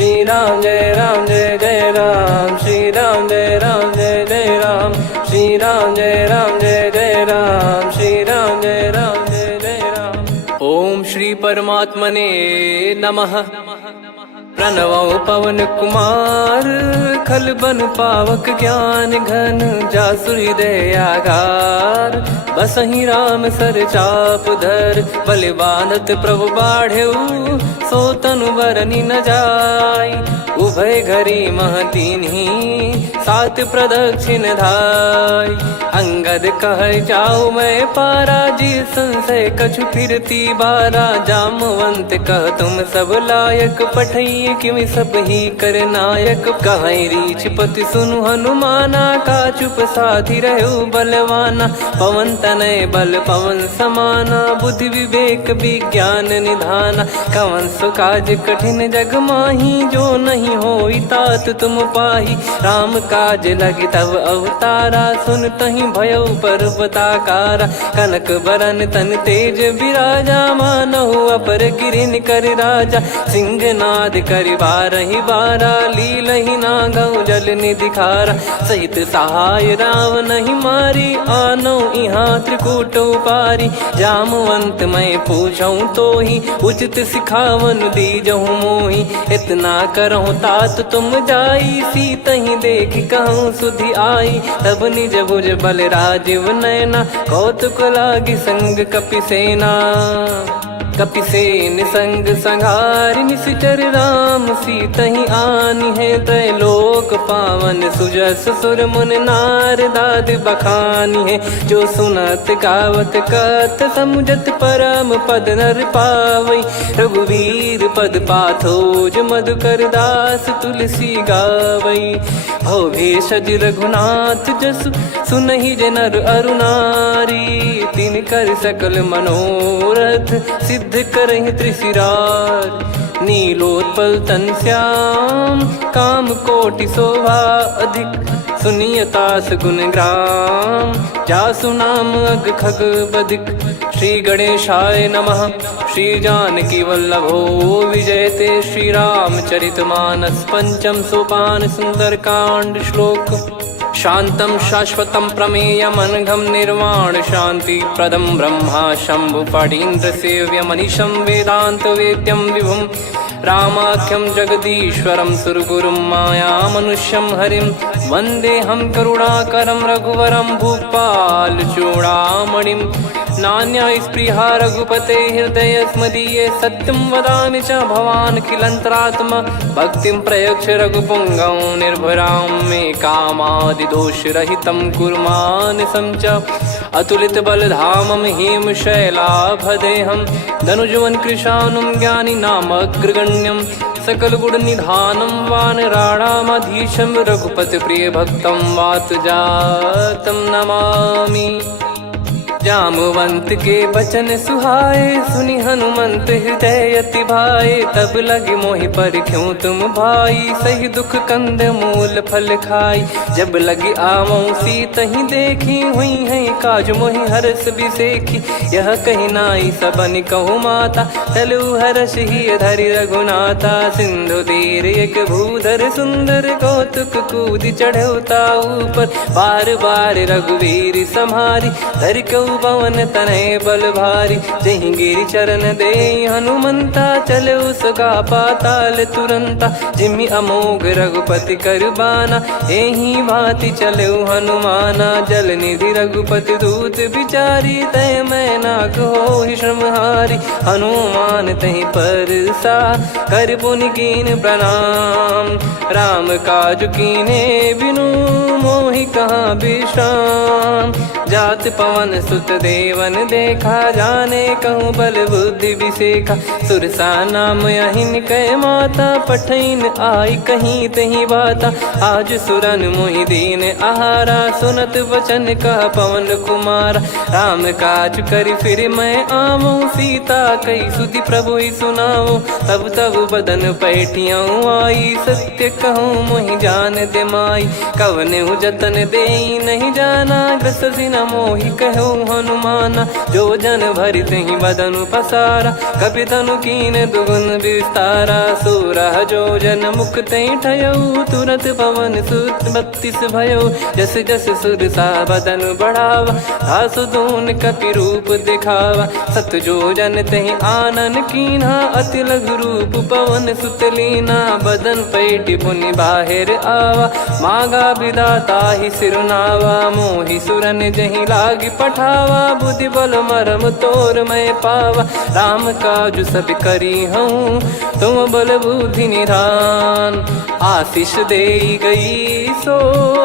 श्री राम जय जय राम, श्री राम जय जय राम, श्री राम जय जय राम, श्री राम जय जय राम। ओम श्री परमात्मने नमः। प्रणवो पवन कुमार, खल बन पावक ज्ञान घन, जासु हृदय आगार। बसहि राम सर चाप धर, बल बांधत प्रभु बाढ़ेऊ, सो तनु बरनि न जाय। उभय घरी मह दीन्ही, सात प्रदक्षिण धाय। अंगद कह जाऊ मैं पारा, जी संशय कछु फिरती बारा। जामवंत कह तुम सब लायक, पठई किमि सब ही कर नायक। कहीं रीछ पति सुनु हनुमाना, का चुप साधि रहु बलवाना। पवन तनय बल पवन समाना, बुद्धि विवेक विज्ञान निधाना। कवन सो काज कठिन जग माही, जो नहीं होई तात तुम पाही। राम काज लगी तब अवतारा, सुन तहि भयउ पर्वताकारा। कनक बरन तन तेज बिराजा, मानहु अपर गिरिन कर राजा। सिंहनाद करि बारहि बारा, लीलहि नागौ जल निधि खारा। सहित सहाय रावण ही मारी, आनो इहाँ त्रिकूट उपारी। जामवंत मैं पूछऊँ तो ही, उचित सिखावन दीजहु मोहि। इतना करहु तात तुम जाई, सीतहि देख कहूँ सुधि आई। तब निज भुज बल राजीव नैना, कौतुक लागी संग कपिसेना। कपिसेन संग संहारि, निशिचर राम सीतहि आनि है। त्रैलोक पावन सुजस सुर मुन नार, दाद बखानी है। जो सुनत गावत कथ, समुझत परम पद नर पावई। रघुवीर पद पाथोज, मधुकर दास तुलसी गावई। भव भेषज रघुनाथ जसु, सुनहि जे नर अरु नारी। तिन कर सकल मनोरथ, सिद्ध करहि त्रिशिरार। नीलोत्पल तन श्याम, काम कोटि शोभा अधिक। सुनियतास गुण ग्राम, जासु नाम अग खग बदिक। श्री गणेशाय नमः। श्री जानकी वल्लभो विजयते, श्री रामचरित मानस। पंचम सोपान सुंदरकांड श्लोक। शांतं शाश्वतं प्रमेयमनघं, निर्वाण शांति प्रदं ब्रह्मा शंभु फणीन्द्र सेव्यमनिशं। वेदांत वेद्यं विभुं रामाख्यं जगदीश्वरं, सुरगुरुं माया मनुष्यं हरिं। वन्देऽहं करुणाकरं रघुवरं, भूपाल चूडामणिं। नान्या स्पृहा रघुपते हृदय स्मदीये, सत्यं वदामि च भवान् खिलन्तरात्मा। भक्तिं प्रयच्छ रघुपुङ्गं, निर्भरां मे कामादिदोषरहितं कुर्मानसं च। अतुलित बलधामं हेमशैलाभदेहं, धनुजवन कृशानुं ज्ञानी नामग्रगण्यं। सकल गुण निधानं वानराणामधीशं, रघुपति प्रिय भक्तं वात जातं नमामि। जामवंत के बचन सुहाए, सुनि हनुमंत हृदय अति भाए। तब लगे मोहि परख्यूं तुम भाई, सही दुख कंद मूल फल खाई। जब लगे आवऊं सीतहि देखी, हुई है काज मोहि हरस बिसेखी। यह कही नाई सबन कहु माता, चलु हरष ही धरि रघुनाथा। सिंधु तीर एक भूधर सुंदर, कौतुक कूदि चढ़ौता ऊपर। बार बार रघुवीर सम्हारी, धरि कऊ पवन तनय बल भारी। जहि गिरि चरण दे हनुमंता, चले उसका पाताल तुरंता। जिमि अमोघ रघुपति कर बाना, एहि भांति चले हनुमाना। जल निधि रघुपति दूत बिचारी, तय मैं नाक होहि श्रमहारी। हनुमान तहि परसा, कर पुनि कीन प्रणाम। राम काज कीने बिनु, मोहि कहाँ विश्राम। जात पवन सुत देवन देखा, जाने कहूँ बल बुद्धि विसेखा। सुरसा नाम अहिन कै माता, पठैन आई कहीं तहीं बाता। आज सुरन मोहि दीन आहारा, सुनत वचन कह पवन कुमारा। राम काज करि फिर मैं आवऊं, सीता कई सुधि प्रभु ही सुनाऊं। तब तब बदन पैठियाँ आई, सत्य कहूँ मोहि जान दे माई। कवने जतन दे नहीं जाना, ग्रसि न मोहि कहो हनुमाना। जो जन भरि तहि बदनु पसारा, कपि तनु कीन दुगुन विस्तारा। सोरह जो जन मुख तहि ठयऊ, तुरत पवन सुत 32 भयऊ। जस जस सुर सा बदन बढ़ावा, आसु दून कपि रूप दिखावा। सत जो जन तहि आनन कीन्हा, अति लघु रूप पवन सुत लीना। बदन पैटि पुनि बाहिर आवा, मागा विधाता ही सिरुनावा। मोहि सुरन जहि लागी पठावा, बुद्धि बल मरम तोर मैं पावा। राम काजु सब करी हूँ, तुम बल बुद्धि निधान। आशीष देई गई सो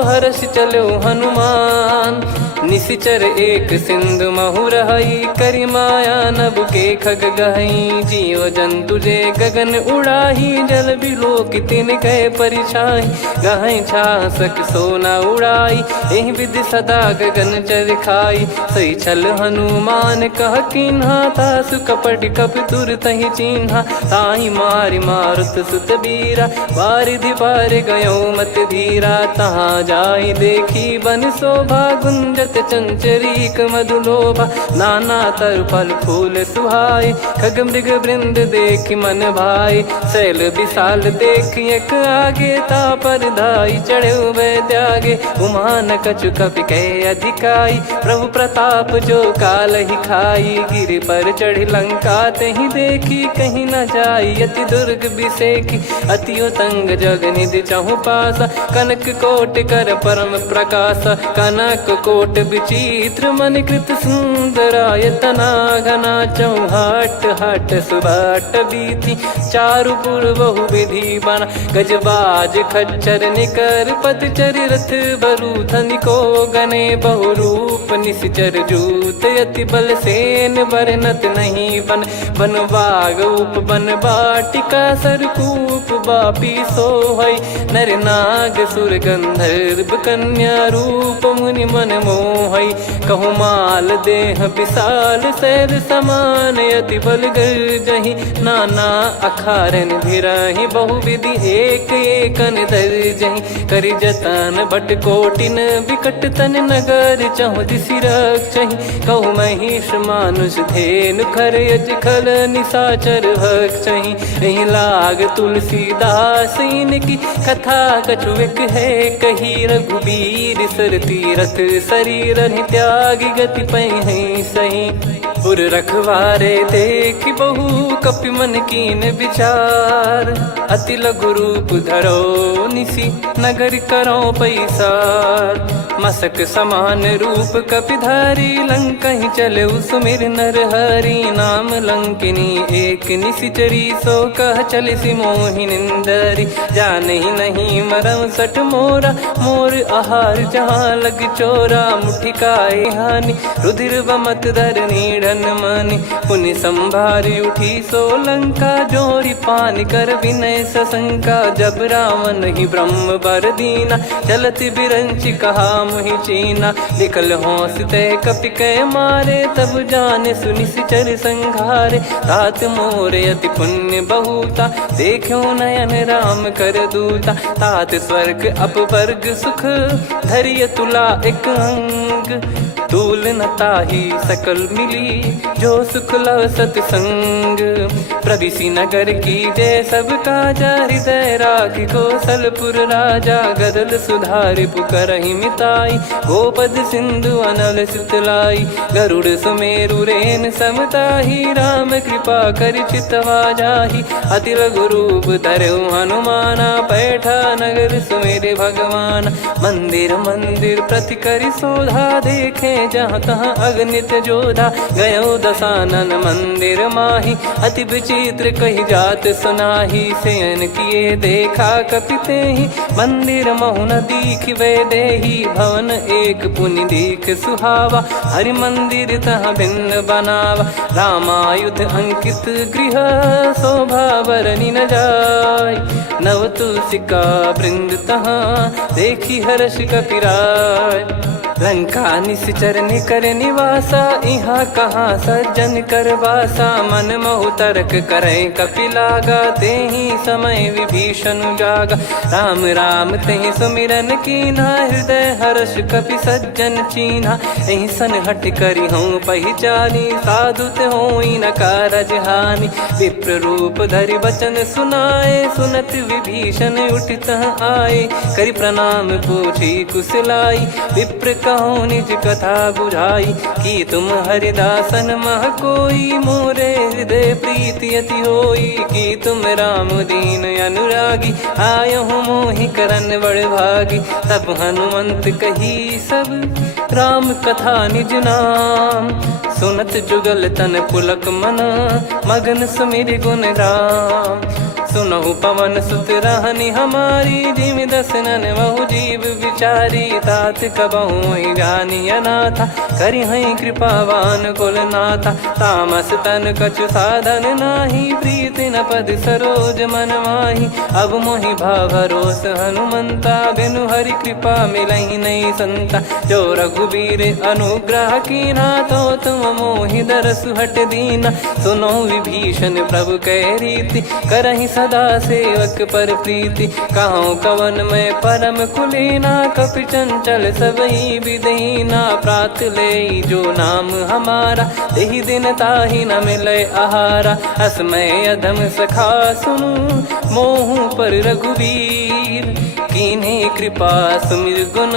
हर्ष चलो हनुमान। निशिचर एक सिंधु महु रहई, करि माया नभ के खग गहई। जीव जंतु जे गगन उड़ाही, जल बिलोक तिन कह परिछाई। गहई छासक सोना उड़ाई, एहि विधि सदा गगन चर खाई। सही छल हनुमान कह कीन्हा, तासु कपट कपि तुर तहि चिन्हा। ताहि मारि मारुत सुत बीरा, वारिधि पार गयो मत धीरा। तहाँ जाई देखी बन शोभा, गुंजत चंचरीक मधुलोभा। नाना तर फल फूल सुहाई, खग मृग वृंद देखि मन भाई। शैल विशाल देखि एक आगे, तापर धाई चढ़े वै त्यागे। उमा न कछु कपि कह अधिकाई, प्रभु प्रताप जो काल ही खाई। गिरि पर चढ़ी लंका तहि देखी, कहीं न जाई अति दुर्ग बिसेकी। अति उतंग जग निधि चहु पासा, कनक कोट कर परम प्रकाशा। कनक कोट विचित्र मन कृत सुंदरायतना। घना चौहाट हाट सुबाट बीती, चारुपुर बहु विधि बना। गजबाज खच्चर निकर पतचर, रथ बरु धनिको गने। बहु रूप निशिचर जूत, अति बल सेन बरनत नहीं बन। बन बाग उप बन बाटिका, सरकूप बापी सोहई। नर नाग सुर गंधर्व कन्या, रूप मुनि मन मोहई। कहु माल देह विशाल, शैल समान अति बल गर्जहि। नाना अखारन भिरहि, बहु विधि एक एकन दर्जहि। करि जतन बट कोटिन, विकट तन नगर चहु दिसि रक्षहि। कहु महिष मानुष धेनु, खर यज खल निशाचर भक्षहि। एहि लाग तुलसीदास इनकी, कथा कछु एक है कही। रघुबीर सर तीरथ शरीर, त्यागी गति पै सही। उर रखवारे देखि बहु, कपि मन कीन विचार। अति लघु रूप धरो निसी, नगर करो पैसार। मसक समान रूप कपि धारी, लंकहि चले सुमिर नर हरि। नाम लंकिनी एक निशिचरी, सो कह चलिसि मोहि निंदरी। जानहि नहीं मरम सठ मोरा, मोर आहार जहाँ लग चोरा। मुठिकाए हानि रुधिर बमत धरनी ढन मानि। पुनि संभारी उठी सो लंका, जोरी पान कर विनय सशंका। जब रावण ही ब्रह्म बर दीना, चलत बिरंचि कहा मुहि चीना। निकल होंस तय कपि कै मारे, तब जाने सुनिशिचर संघारे। तात मोर अति पुण्य बहुता, देखो नयन राम कर दूता। तात स्वर्ग अपवर्ग सुख, धैर्य तुला एक अंग। तूल न ताहि सकल मिली, जो सुख लव सतसंग। प्रविशि नगर की जय सब काजा, हृदय राखि कौशलपुर राजा। गदल सुधारि पुकारहि मिताई, गोपद सिंधु अनल सितलाई। गरुड़ सुमेरु रेन समताहि, राम कृपा करि चितवा जाहि। अति लघु रूप धरऊ हनुमाना, पैठा नगर सुमेरे भगवान। मंदिर मंदिर प्रति करि शोधा, देखे जहाँ तहाँ अगणित जोधा। गयो दशानन मंदिर माही, अति विचित्र कही जात सुनाही। शयन किए देखा कपि तेहि, मंदिर महु न दीख वे देही। भवन एक पुनि दीख सुहावा, हरि मंदिर तहाँ भिन्न बनावा। रामायुध अंकित गृह, शोभा बरनि न जाय। नव तुलसी का वृंद तहाँ, देखी हर्ष कपिराय। लंका निश्चर निकर निवासा, इहाँ कहाँ सज्जन कर वासा। मन महु तर्क करें कपिलागा, तेहि समय विभीषण जागा। राम राम तेहि सुमिरन कीन्हा, हृदय हर्ष कपि सज्जन चीन्हा। एहि सन हट करि हूँ पहिचानी, साधु ते होई न कारज हानि। विप्र रूप धरि बचन सुनाए, सुनत विभीषण उठित आए। करि प्रणाम पूछी कुशलाई, विप्र कहो निज कथा बुझाई। कि तुम हरिदासन मह कोई, मोरे हृदय प्रीति अति होई। कि तुम राम दीन अनुरागी, आयहु मोहि करन बड़ भागी। तब हनुमंत कही सब राम कथा निज नाम, सुनत जुगल तन पुलक मना, मगन सुमिर गुण राम। सुनहु पवन सुत रहनी हमारी, जिमि दसनन महु जीव विचारी। तात कबहु जानी अनाथा, करि हई कृपावान कुल नाथा। तामस तन कछु साधन नाही, प्रीति न पद सरोज मन माही। अब मोहि भाव भरोस हनुमंता, बिनु हरि कृपा मिलहि नहीं संता। जो रघुबीर अनुग्रह कीन्हा, तो तुम मोहि दरसु हट दीना। सुनो विभीषण प्रभु कह रीति, करहि सदा सेवक पर प्रीति। कहूँ कवन में परम कुलीना, कपि चंचल सबई विदहीना। प्रात ले जो नाम हमारा, तेहि दिन ताहि न मिले आहारा। असमय अधम सखा सुनु, मोहु पर रघुवीर। कीन्हे कृपा सुमिर गुण,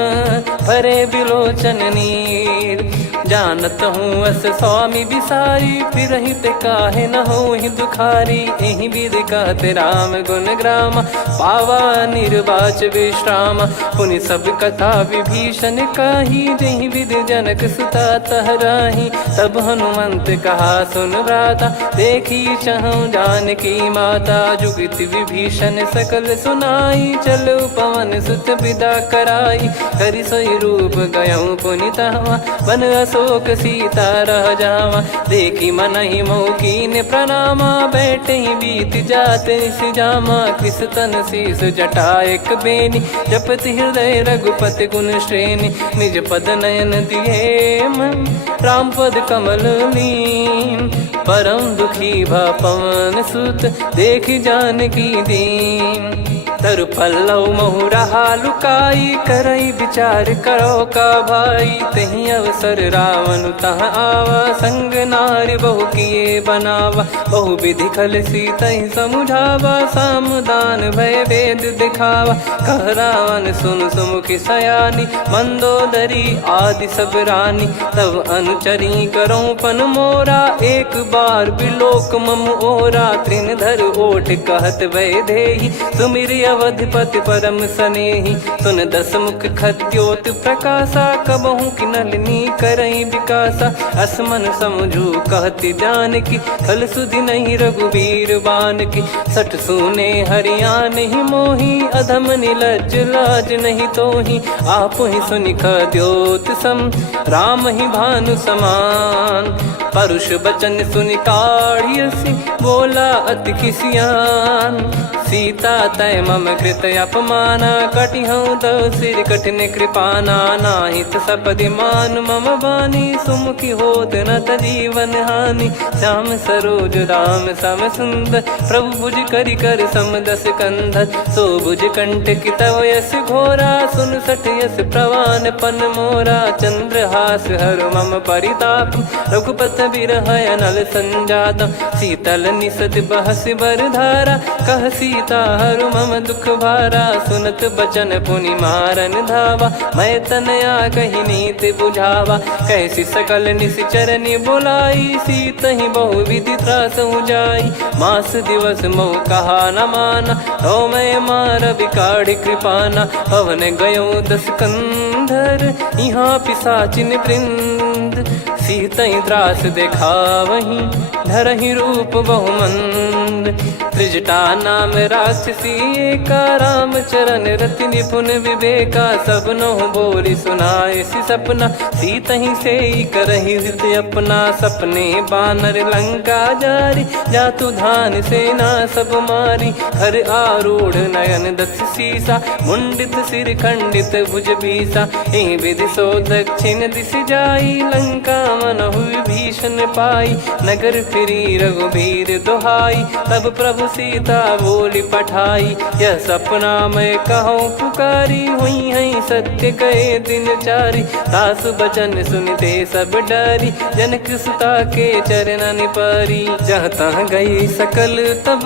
भरे बिलोचन नीर। जानत हूँ अस स्वामी बिसारी, फिरहि ते काहे न होहि दुखारी। एहि विधि कहते राम गुण ग्राम, पावा निर्वाच विश्राम। पुनि सब कथा विभीषण काही, जहि विधि जनक सुता तहराही। तब हनुमंत कहा सुन भ्राता, देखी चहु जानकी माता। जुगित विभीषण सकल सुनाई, चलो पवन सुत विदा कराई। करि सोई रूप गयऊँ पुनि तहवा, बन अशोक सीता रह जावा। देखी मनहि मौकीन प्रणामा, बैठे ही बीत जात निस जामा। कृस तन शीस जटा एक बेनी, जपति हृदय रघुपति गुण श्रेणी। निज पद नयन दिए मन, राम पद कमल लीन। परम दुखी भा पवन सुत, देखि जानकी दीन। तरु पल्लव महु रहा लुकाई, करई विचार करो का भाई। तहि अवसर रावण तह आवा, संग नारी बहु किए बनावा। बहु विधि खल सीतहि समुझावा, सामदान भय वेद दिखावा। कह रावण सुन सुमुखि सयानी, मंदोदरी आदि सब रानी। तब अनुचरी करो पन मोरा, एक बार बिलोक मम ओरा। तृण धर ओठ कहत भय देहि, सुमिर अवधिपति परम सनेहि। सुन दस मुख खद्योत प्रकाशा, कबहु कि नलिनी करई विकासा। असमन समझू कहति जानकी, खल सुधि नहीं रघुबीर बान की। सठ सुने हरियाण ही मोही, अधम निलज्ज लाज नहीं तोही। आप ही सुनि खद्योत सम, राम ही भानु समान। परुष बचन सुनि काढ़ियसि, बोला अति किसियान। सीता तय मम कृत अपमाना, कटिहऊँ तव सिर कठिन कृपाना। नाहित सपदि मान मम बानी, सुमुखी होत न जीवन हानि। श्याम सरोज राम सम सुंदर, प्रभु भुज करि कर सम दस कंधर। सो भुज कंठ की तव यस घोरा, सुन सठ यस प्रवान पन मोरा। चंद्रहास हर मम परिताप, रघुपत बिरह अनल संजात। शीतल निसत बहस बर धारा, कह सीता हर मम दुख भारा। सुनत बचन पुनि मारन धावा, मैं तनया कही नीति बुझावा। कैसी सकल निश्चरनि बुलाई, सीतहि बहु विधि त्रासहु जाई। मास दिवस मोह कहा न माना, तो मैं मार बिकाढ़ कृपाना। पवन गयो दस कंधर, यहाँ पिशाचिन वृंद। सीतहि त्रास देखावहीं, धरहि रूप बहुमंद। त्रिजटा नाम राक्षसी एका, राम चरण रति निपुण विवेका। सबनो बोली सुनाए सी सपना, सीत ही से करही हृदय अपना। सपने बानर लंका जारी, जातु धान सेना सब मारी। हर आरूढ़ नयन दस सीसा, मुंडित सिर खंडित भुज बीसा। एहि विधि सो दक्षिण दिश जाई, लंका मनहु विभीषण पाई। नगर फिरी रघुबीर दुहाई, तब प्रभु सीता बोली पठाई। यह सपना मैं कहूँ पुकारी, हुई है सत्य कहे दिन चारी। सासु बचन सुनते सब डरी, जनक सुता के चरण पारी। जहाँ तहाँ गई सकल तब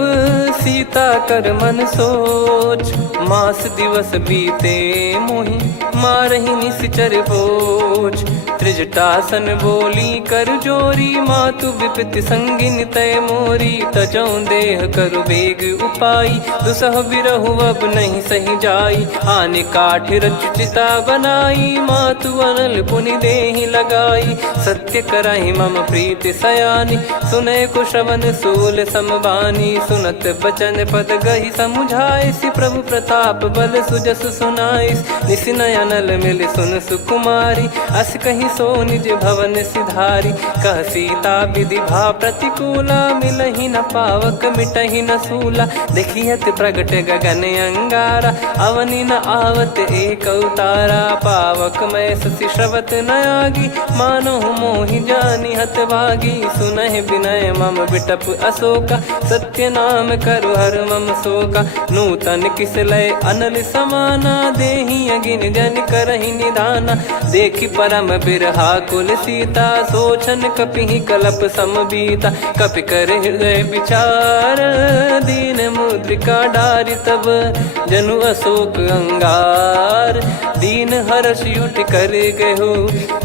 सीता कर मन सोच। मास दिवस बीते मोहि मारहि निश्चर बोझ। त्रिजटासन बोली कर जोरी, मातु विपति संगिन तय मोरी। तजौ देह करु बेग उपाई, दुसह बिरहु अब नहीं सही जाई। आने काठ रचु चिता बनाई, मातु अनल पुनि देहि लगाई। सत्य कराहि मम प्रीति सयानी, सुनय को श्रवण सूल समबानी। सुनत बचन पद गहि समुझाए, सि प्रभु प्रताप बल सुजस सुनाइस। निसि नयनल मिल सुन सुकुमारी, अस कहि सो निज भवन सिधारी। कह सीता विधि भा प्रतिकूला, मिलहि न पावक मिटहि न सूला। देखियत प्रगट गगन अंगारा, अवनि न आवत एक अवतारा। पावक मैं ससि श्रवत न आगी, मानो मोहि जानि हत भागी। सुनहि विनय मम बिटप अशोका, सत्य नाम करु हर मम शोका। नूतन किस लय अनल समाना, देहि अगिन जन करहि निदाना। देखि परम बिरहा कुल सीता, सोचन कपिहि कलप समबीता। कपि कर हृदय विचार, दीन मुद्रिका डारि तब। जनु अशोक अंगार, दीन हर्ष उठ कर गहु।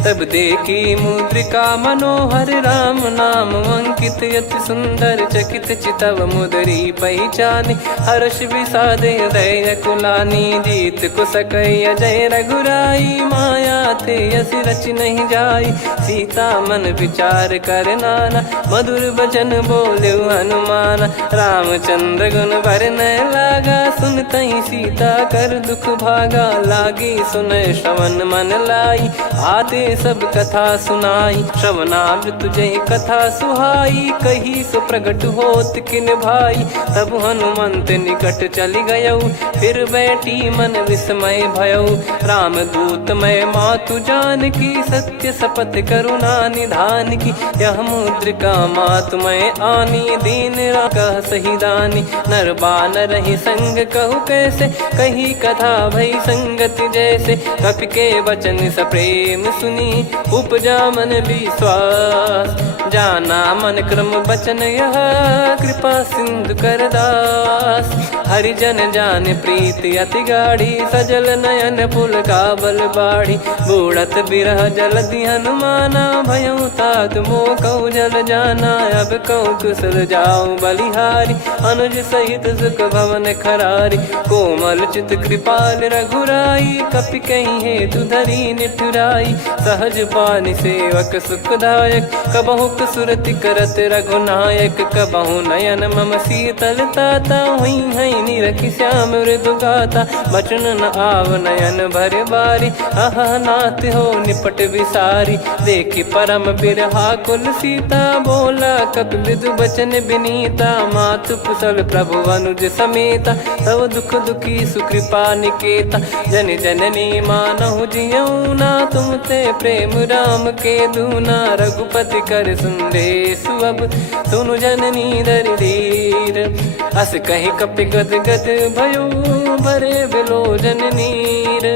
तब देखी मुद्रिका मनोहर, राम नाम अंकित अति सुंदर। चकित चितव मुदरी पहचानी, हर्ष विषाद हृदय कुलानी। जीत को सकई अजय रघुराई, माया थे यस रच नहीं जाई। सीता मन विचार कर नाना, मधुर बचन बोले हनुमान। रामचंद्र गुण बरनय लागा, सुनतहि सीता कर दुख भागा। लागी सुनय श्रवण मन लाई, आते सब कथा सुनाई। श्रवणामृत जय कथा सुहाई, कही सो प्रगट होत किन भाई। तब हनुमंत निकट चली गयौ, फिर बैठी मन विस्मय भयौ। राम दूत मैं मातु जान की, सत्य शपथ करुणा निधान की। यह मुद्रिका मातु मैं आनी, दीन कह सही दानी। नर बानर ही संग कहु कैसे, कही कथा भई संगति जैसे। कपि के वचन सप्रेम सुनी, उपजा मन विश्वास। जाना मन क्रम बचन यह, कृपा सिंधु कर दास। हरिजन जान प्रीति अति गाढ़ी, सजल नयन पुल काबल बाढ़ी। बूढ़त बिरह जल दी हनुमाना, भयउ तात मोह कहु जल जाना। अब कहु कुशल जाऊं बलिहारी, अनुज सहित सुख भवन खरारी। कोमल चित कृपाल रघुराई, कपि कहीं हेतु धरी निठुराई। सहज पानि सेवक सुखदायक, कबहु सुरति करत रघुनायक। कबहु नयन मम शीतल ताता, हुई है निरखि श्याम मृदु गाता। बचन न आव नयन भर बारी, अह नाथ हो निपट विसारी। देखि परम बिरहा कुल सीता, बोला कपि मृदु बचन बिनीता। मातु कुशल प्रभु अनुज समेता, तव दुख दुखी सुकृपा निकेता। जन जननी मानहु जियऊ ना, तुम ते प्रेम राम के दूना। रघुपति कर संदेशु अब, सुनु जननी दर धीर। अस कहि कपि गद गद भयो, भरे बिलोचन नीर।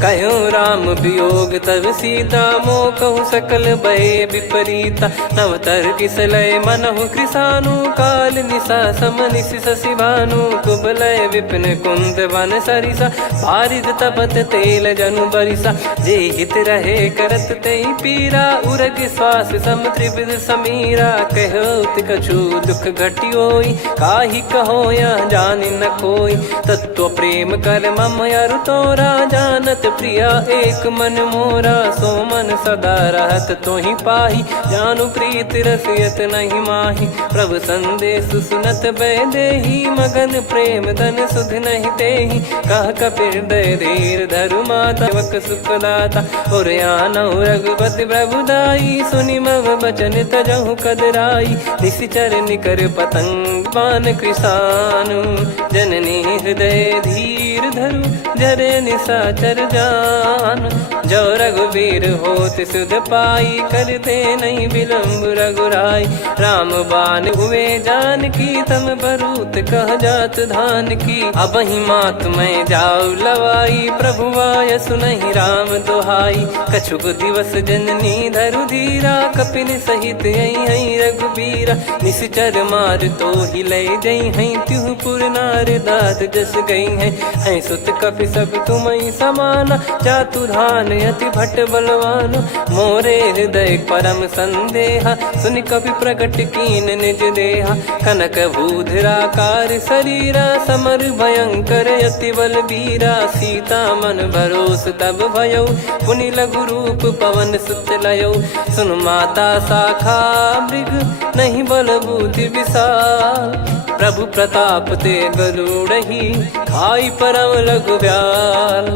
कहो राम वियोग तब सीता, मोह कहु सकल भय विपरीता। नवतर किसलय मनहु कृसानु, काल निशा समनिशि शशि भानु। कुबलय विपिन कुंद वन सरिसा, पारिद तपत तेल जनु बरिसा। जे हित रहे करत तेहि पीरा, उरग श्वास सम त्रिविध समीरा। कहो कछु दुख घटियोई, काहि कहो या जानि न कोई। तत्व प्रेम कर मम अरु तोरा, जानत प्रिया एक मन मोरा। सो मन सदा रहत तोहि पाही, जानु प्रीत रसियत नहीं माही। प्रभु संदेश सुनत बैदेही, मगन प्रेम धन सुध नहीं तेहि। कह कपिर दय धीर धरु माता, सेवक सुख दाता और आनौ रघुपति प्रभु दाई। सुनि मव बचन तजहु कदराई, निशिचर निकर पतंग पान कृसानु। जननी हृदय धीर धरु, जरे निशाचर जान। जो रघुवीर होत सुध पाई, करते नहीं विलम्ब रघुराई। राम बान हुए जान की, तम बरूत कह जात धान की। अब ही मात मैं जाऊ लवाई, प्रभु आय सुनहि राम दोहाई। कछुक दिवस जननी धरु धीरा, कपिन सहित यही रघुबीरा। निशिचर मार तो ही ले जई हैं, त्युह पुर नार दाद जस गई हैं। सुत कपि सब तुमहि समाना, जातु धान अति भट बलवान। मोरे हृदय परम संदेहा, सुनि कपि प्रकट कीन निज देहा। कनक भूधराकार शरीरा, समर भयंकर अति बलबीरा। सीता मन भरोस तब भयौ, पुनि लघु रूप पवन सुत लयौ। सुन माता शाखा मृग, नहीं बल बुद्धि विशाल। प्रभु प्रताप ते गरुड़हि, खाई परम लघु ब्याल।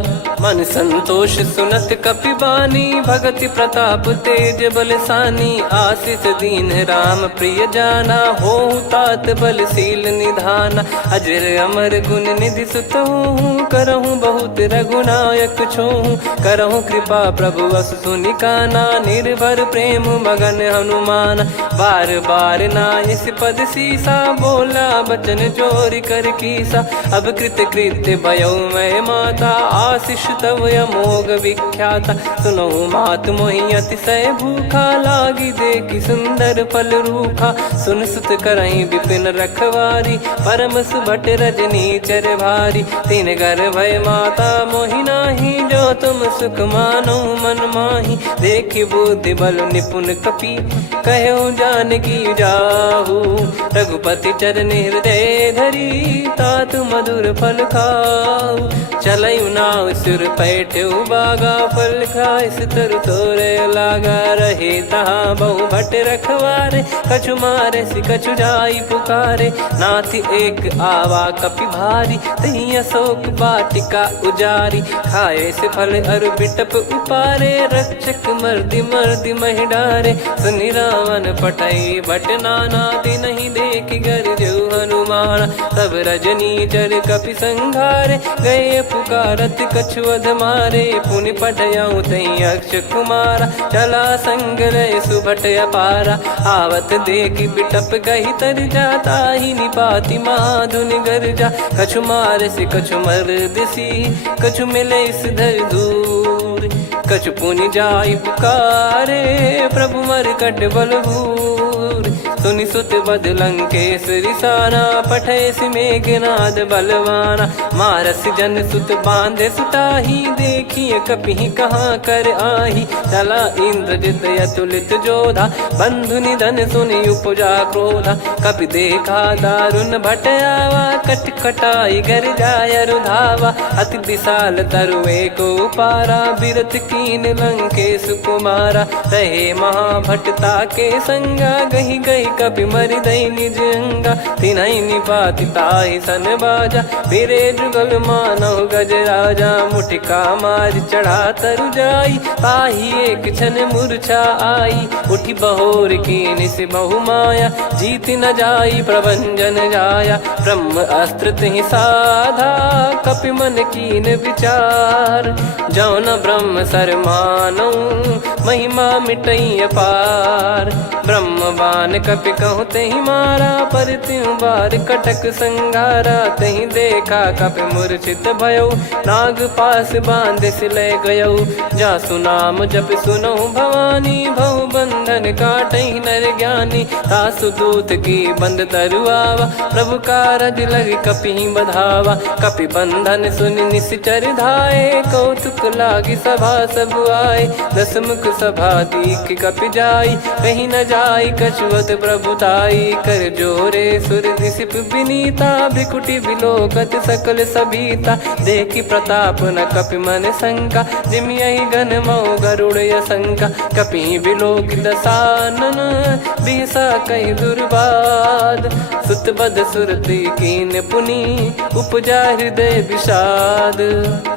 मन संतोष सुनत कपि बानी, भगति प्रताप तेज बलसानी। आशीष दीन राम प्रिय जाना, होहु तात बलशील निधाना। अजर अमर गुण निधि सुत हूँ, करहूँ बहुत रघुनायक छोहूँ। करहूँ कृपा प्रभु अस सुनि काना, निर्भर प्रेम मगन हनुमान। बार बार नायस पद सीसा, बोला बचन चोरी कर कीसा। अब कृत कृत्य भयो मैं माता, आशीष तव अमोघ विख्याता। सुनो मात मोहि अतिशय भूखा, लागी देखी सुंदर फल रूखा। सुन सुत करई विपिन रखवारी, परम सुभट रजनी चर भारी। तीन घर भय माता मोहि नाही, जो तुम सुख मानो मन माही। देखी बुद्धि बल निपुण कपि, कहु जानकी जाहू। रघुपति चरण हृदय धरी, तात मधुर फल खाऊ। चलऊ नाव सिर पैठऊ बागा, फल खाइस तरु तोरे लागा। रहे तहाँ बहु भट रखवारे, कछु मारे सि कछु जाई पुकारे। नाथ एक आवा कपि भारी, तही अशोक वाटिका उजारी। खाए से फल अरु बिटप उपारे, रक्षक मर्दि मर्दि महि डारे। सुनि रावण पटई भट नाना, तिनहि देखि गरजऊ हनुमान। तब रजनी चर कपि संघारे, गए पुकारत कछुअध मारे। पुनि पटयऊ तई अक्ष कुमारा, चला संग रहे सुभट अपारा। आवत देखि बिटप गही तर जाता, ही निपाति माधुनि गर्जा। कछु मार से कछु मर्द सी, कछु मिले इस धर दूर। कछु पुनि जाई पुकारे, प्रभु मरकट बलभूर। सुनि सुत बद लंकेश रिसाना, पठय मेघनाद बलवाना। मारस जन सुत बांधे सुताही, देखिए कपि कहाँ कर आही। चला इंद्रजित अतुलित जोधा, बंधु निधन सुनि उपजा क्रोधा। कपि देखा दारुण भट आवा, कट कटाई घर जाय रुधावा। अति विशाल तरु एको पारा, बिरत कीन लंकेश कुमारा। रहे महाभटता के संगा, गही गही कपि मरि दई निज अंगा। तिनहि निपाति ताहि सन बाजा, फिरे जुगल मानव गज राजा। मुटिका मार चढ़ा तरु जाई, ताहि एक क्षण मूर्छा आई। उठि बहोर कीन से बहु माया, जीत न जाई प्रभंजन जाया। ब्रह्म अस्त्र तिहि साधा, कपि मन कीन विचार। जौ न ब्रह्म सर मानौ, महिमा मिटई अपार। ब्रह्म बान कपि कहु तहि मारा, पर त्यों बार कटक संगारा। तहि देखा कपि मूर्छित भयो, नाग पास बांध सिले गयौ। जासु नाम जप सुनहु भवानी, भव बंधन काटहि नर ज्ञानी। तासु दूत की बंद तरुआवा, प्रभु कारज लग कपि बधावा। कपि बंधन सुनि निश्चर धाये, कौतुक लागी सभा सब आए। दसमुख सभा दीख कपि जाई, कहीं न जाई कछुअत प्रभुताई कर जोरे सुर दिसिप विनीता भ्रिकुटी बिलोकत सकल सबीता देखी प्रताप न कपि मन शंका जिमियहि गण मऊ गरुड़ शंका कपि बिलोक दसानन बिहसा कई दुर्बाद सुत बद सुरति कीन पुनि उपजा हृदय विषाद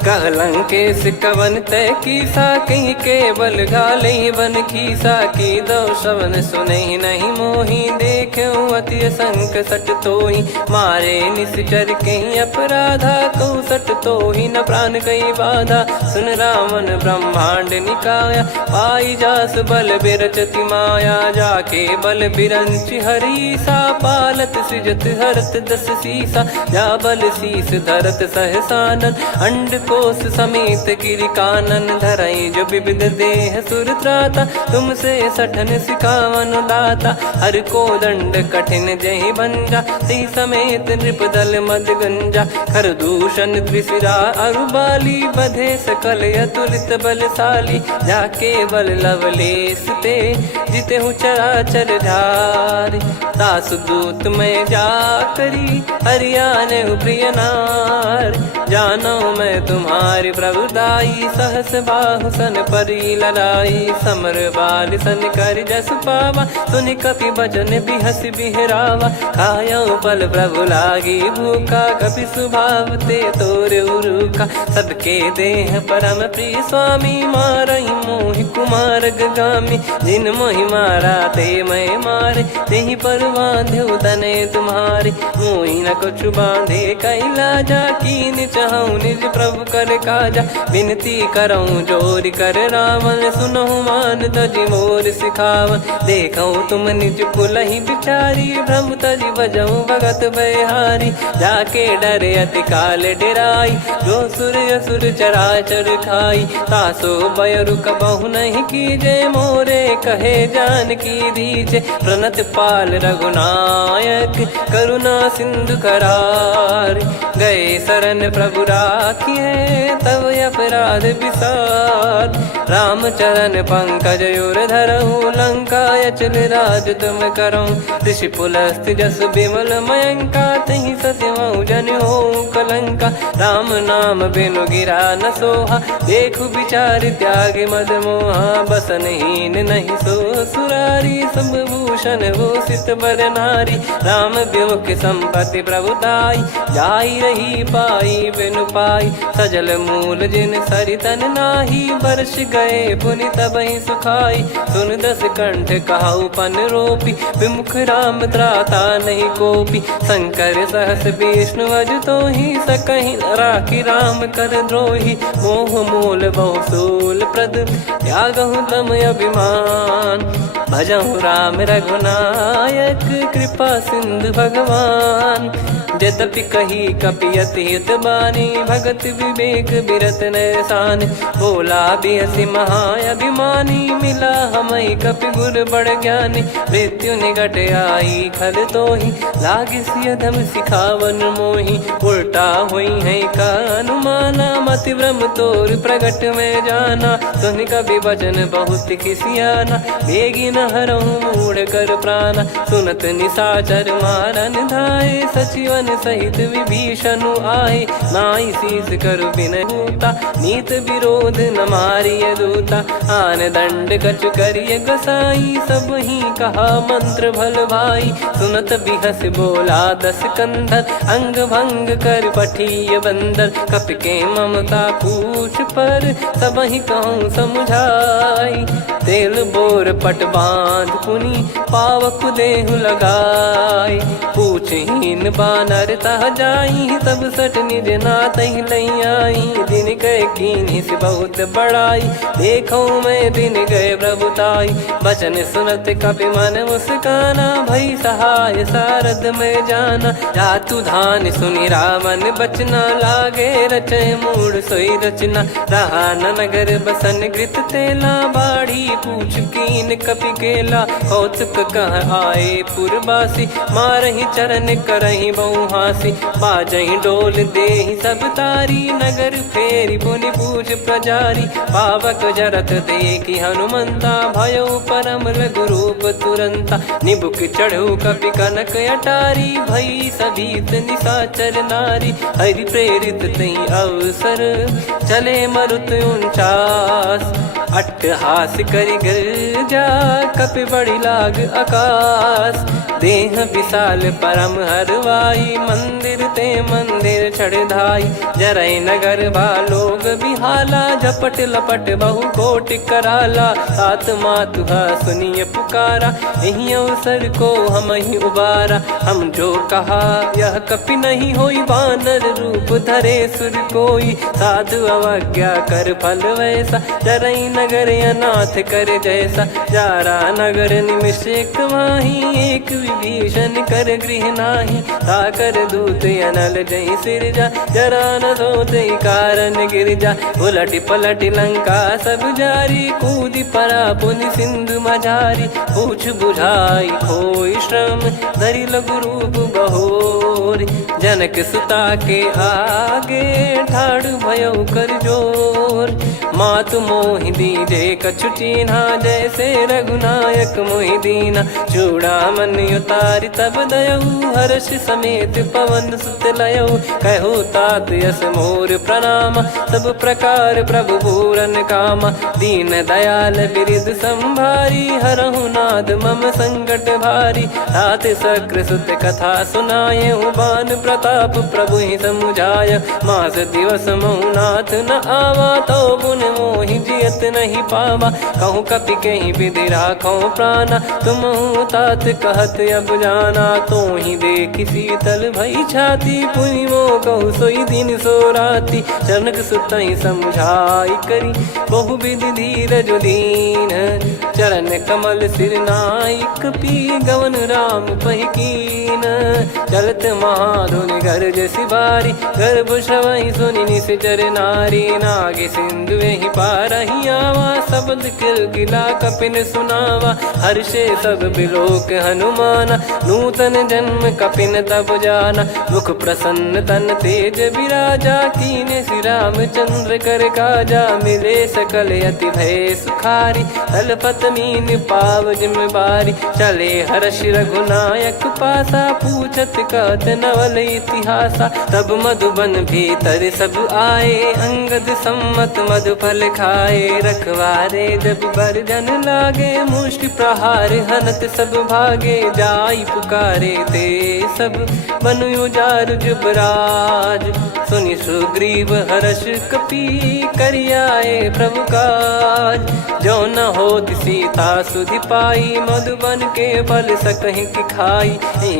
कहलंकेश कवन तय कीसा कहीं केवल घाले बन खीसा की दो शवन सुने नहीं मोही देखे अति संक सट तोही मारे निश्चर कहीं अपराधा को सट तोही न प्राण कई बाधा सुन रावण ब्रह्मांड निकाया पाई जास बल बिरचति माया जाके बल बिरंच हरीसा पालत सृजत हरत दस सीसा जा बल शीस धरत सहसानन अंड कोश समेत गिरि कानन धरई जो विविध देह सुर त्राता तुमसे सठन सिखावन दाता हर को दंड कठिन जहि भंजा सी समेत नृप दल मद गंजा खर दूषण त्रिशिरा अरुबाली बधे सकल अतुलित बलशाली जाके बल लवलेस ते जिते हूँ चराचर धारी दास दूत में जा करी हरियाने प्रिय नार जानो मैं तुम्हारी प्रभुताई सहस बाहु सन परी लड़ाई समर बाल सन कर जस पावा सुनि कपि बचन बिहस बिहरावा खायो पल प्रभु लागी भूखा कपि स्वभाव ते तोर उरुखा सबके देह परम प्रिय स्वामी मारई मोहि कुमार गामी जिन मोहि मारा ते मैं मारे तेहि पर बांधो तने तुम्हारे मोहि न कुछ बांधे कैला जा कीन चाहूं निज प्रभु कर काजा विनती करऊं जोर कर रावण सुनो मान तज मोर सिखावन देखऊं तुम निज पुलहि बिचारी भ्रम तज बजऊं भगत बहारी जाके डरे अति काल डेराई जो सुर असुर चराचर खाई तासो बयरु कबहु नहीं कीजे मोरे कहे जान की दीजे प्रणत पाल रघुनायक करुणा सिंधु करार गए शरण प्रभु राखिए तब अपराध विसार राम चरण पंकज उर धरऊं लंका अचल राज तुम करऊं ऋषि पुलस्त जस विमल मयंका तहि सत्यमऊ जन हो कलंका राम नाम बिनु गिरा न सोहा देखु विचार त्याग मद मोहा बसनहीन नहीं सो सुरारी सब भूषण भूषित बर नारी राम विमुख संपत्ति प्रभुताई जाई रही पाई बिनु पाई सजल मूल जिन सरितन नाही वर्ष गए पुनि तबहि सुखाई सुन दस कंठ कहाऊ पन रोपी विमुख राम त्राता नहीं कोपी शंकर सहस विष्णु अज तो ही सकहि राखी राम कर द्रोही मोह मूल बहु सूल प्रद त्यागहु तम अभिमान भजहु राम रघुनायक कृपा सिंधु भगवान यद्यपि कही कपियत हित बानी भगत विवेक बिरत नैसान बोला बिहसी महाअभिमानी मिला हमई कपि गुर बड़ ज्ञानी मृत्यु निकट आई खल तो ही लागे सियधम सिखावन मोही उल्टा हुई है का अनुमाना मति ब्रह्म तोर प्रगट में जाना सुन कभी वचन बहुत खिसियाना बेगी न हरहूँ मूढ़ कर प्राणा सुनत निशाचर मारन धाये सचिवन सहित विभीषणु आए नाई शीस कर बिन होता नीत विरोध न मारिय दूता आन दंड कछ करिय गसाई सब ही कहा मंत्र भल भाई सुनत बिहस बोला दस कंधर अंग भंग कर पठिय बंदर कप के ममता पूछ पर सब ही कहूँ समझाई तेल बोर पट बांध पुनि पावक देहु लगाई पूछहीन बानर तह जाई तब सट निज नाथ लई आई दिन गए कीन्ही से बहुत बड़ाई देखो मैं दिन गए प्रभुताई बचन सुनत कपि मन मुस्काना भई सहाय सारद में जाना जातु धान सुनि रावण बचना लागे रचे मूड सोई रचना रहा न नगर बसन कृत तेला बाड़ी पूछ कीन कपि केला, कौतुक कह आए पुरबासी, मारहि चरण करहि बहु हासी, बाजहि डोल देहि सब तारी, नगर फेरी पुनि पूछ प्रजारी, पावक जरत देखि हनुमंता, भयो परम रघुरूप तुरंता, निबुक चढ़ऊ कपि कनक अटारी, भई सभीत निशाचर नारी, हरि प्रेरित तई अवसर, चले मरुत 49, अट्टहास करि गिरजा, कपि बड़ी लाग आकाश, देह विशाल परम हरवाई, मंदिर ते मंदिर चढ़धाई, जरय नगर बालोग बिहाला, झपट लपट बहु कोट कराला, सात मातुहा सुनिय पुकारा, यही अवसर को हम ही उबारा, हम जो कहा यह कपि नहीं होई, वानर रूप धरे सुर कोई, साधु अवज्ञा कर फल वैसा, जरई नगर अनाथ कर जैसा, जारा नगर निमिष एक माही, एक विभीषण कर गृह नाही, ताकर दूत अनल जय सिरजा, जरा न सोते कारण गिरजा, उलट पलट लंका सब जारी, कूदी परा पुनि सिंधु मझारी, पूछ बुझाई खोई श्रम, धरि लघु रूप बहोरी, जनक सुता के आगे, ठाड़ भयो कर जोर, मातु मोहि दीजे कछु चीन्हा, जैसे रघुनायक मोहि दीना, चूड़ामन उतारि तब दयऊ, हर्ष समेत पवन सुत लयऊ, कहु तात यस मोर प्रणाम, सब प्रकार प्रभु पूरन कामा, दीन दयाल बिरिद संभारी, हरहु नाद मम संकट भारी, तात सक्र सुत कथा सुनाये, बान प्रताप प्रभु ही समुझाय, मास दिवस महु नाथ न आवा, तो पुन मोहि जियत नहीं पावा, कहूँ कपि कहीं विधि राखो प्राणा, तुम तात कहत अब जाना, तो ही देखि शीतल भई छाती, पुनि मो कहु सोई दिन सो राती, जनक सुतहि समझाई करी, बहु विधि धीरज दीन, चरण कमल सिर नाई, कपि गवन राम पहि कीन, चलत महाधुनि गर्ज सिबारी, गर्भ श्रवहि सुनि निश्चर नारी, नागे सिंधु ही पारहि आवा, शब्द किलकिला कपिन सुनावा, हर्षे सब बिलोक हनुमाना, नूतन जन्म कपिन तब जाना, मुख प्रसन्न तन तेज विराजा, कीने श्री रामचंद्र कर काजा, मिले सकल अति भय सुखारी, तलपत मीन पाव जिम्मेवारी, चले हर्ष रघुनायक पासा, पूछत कहत नवल इतिहासा, तब मधुबन भीतर सब आए, अंगद सम्मत मधुफल खाए, रखवारे जब बरजन लागे, मुष्टि प्रहार हनत सब भागे, जाई पुकारे ते सब बन उजार जुबराज, सुनि सुग्रीव हर्ष कपि करियाए प्रभु काज, जो न होत सीता सुधि पाई, मधुबन के बल सकहि कि खाई,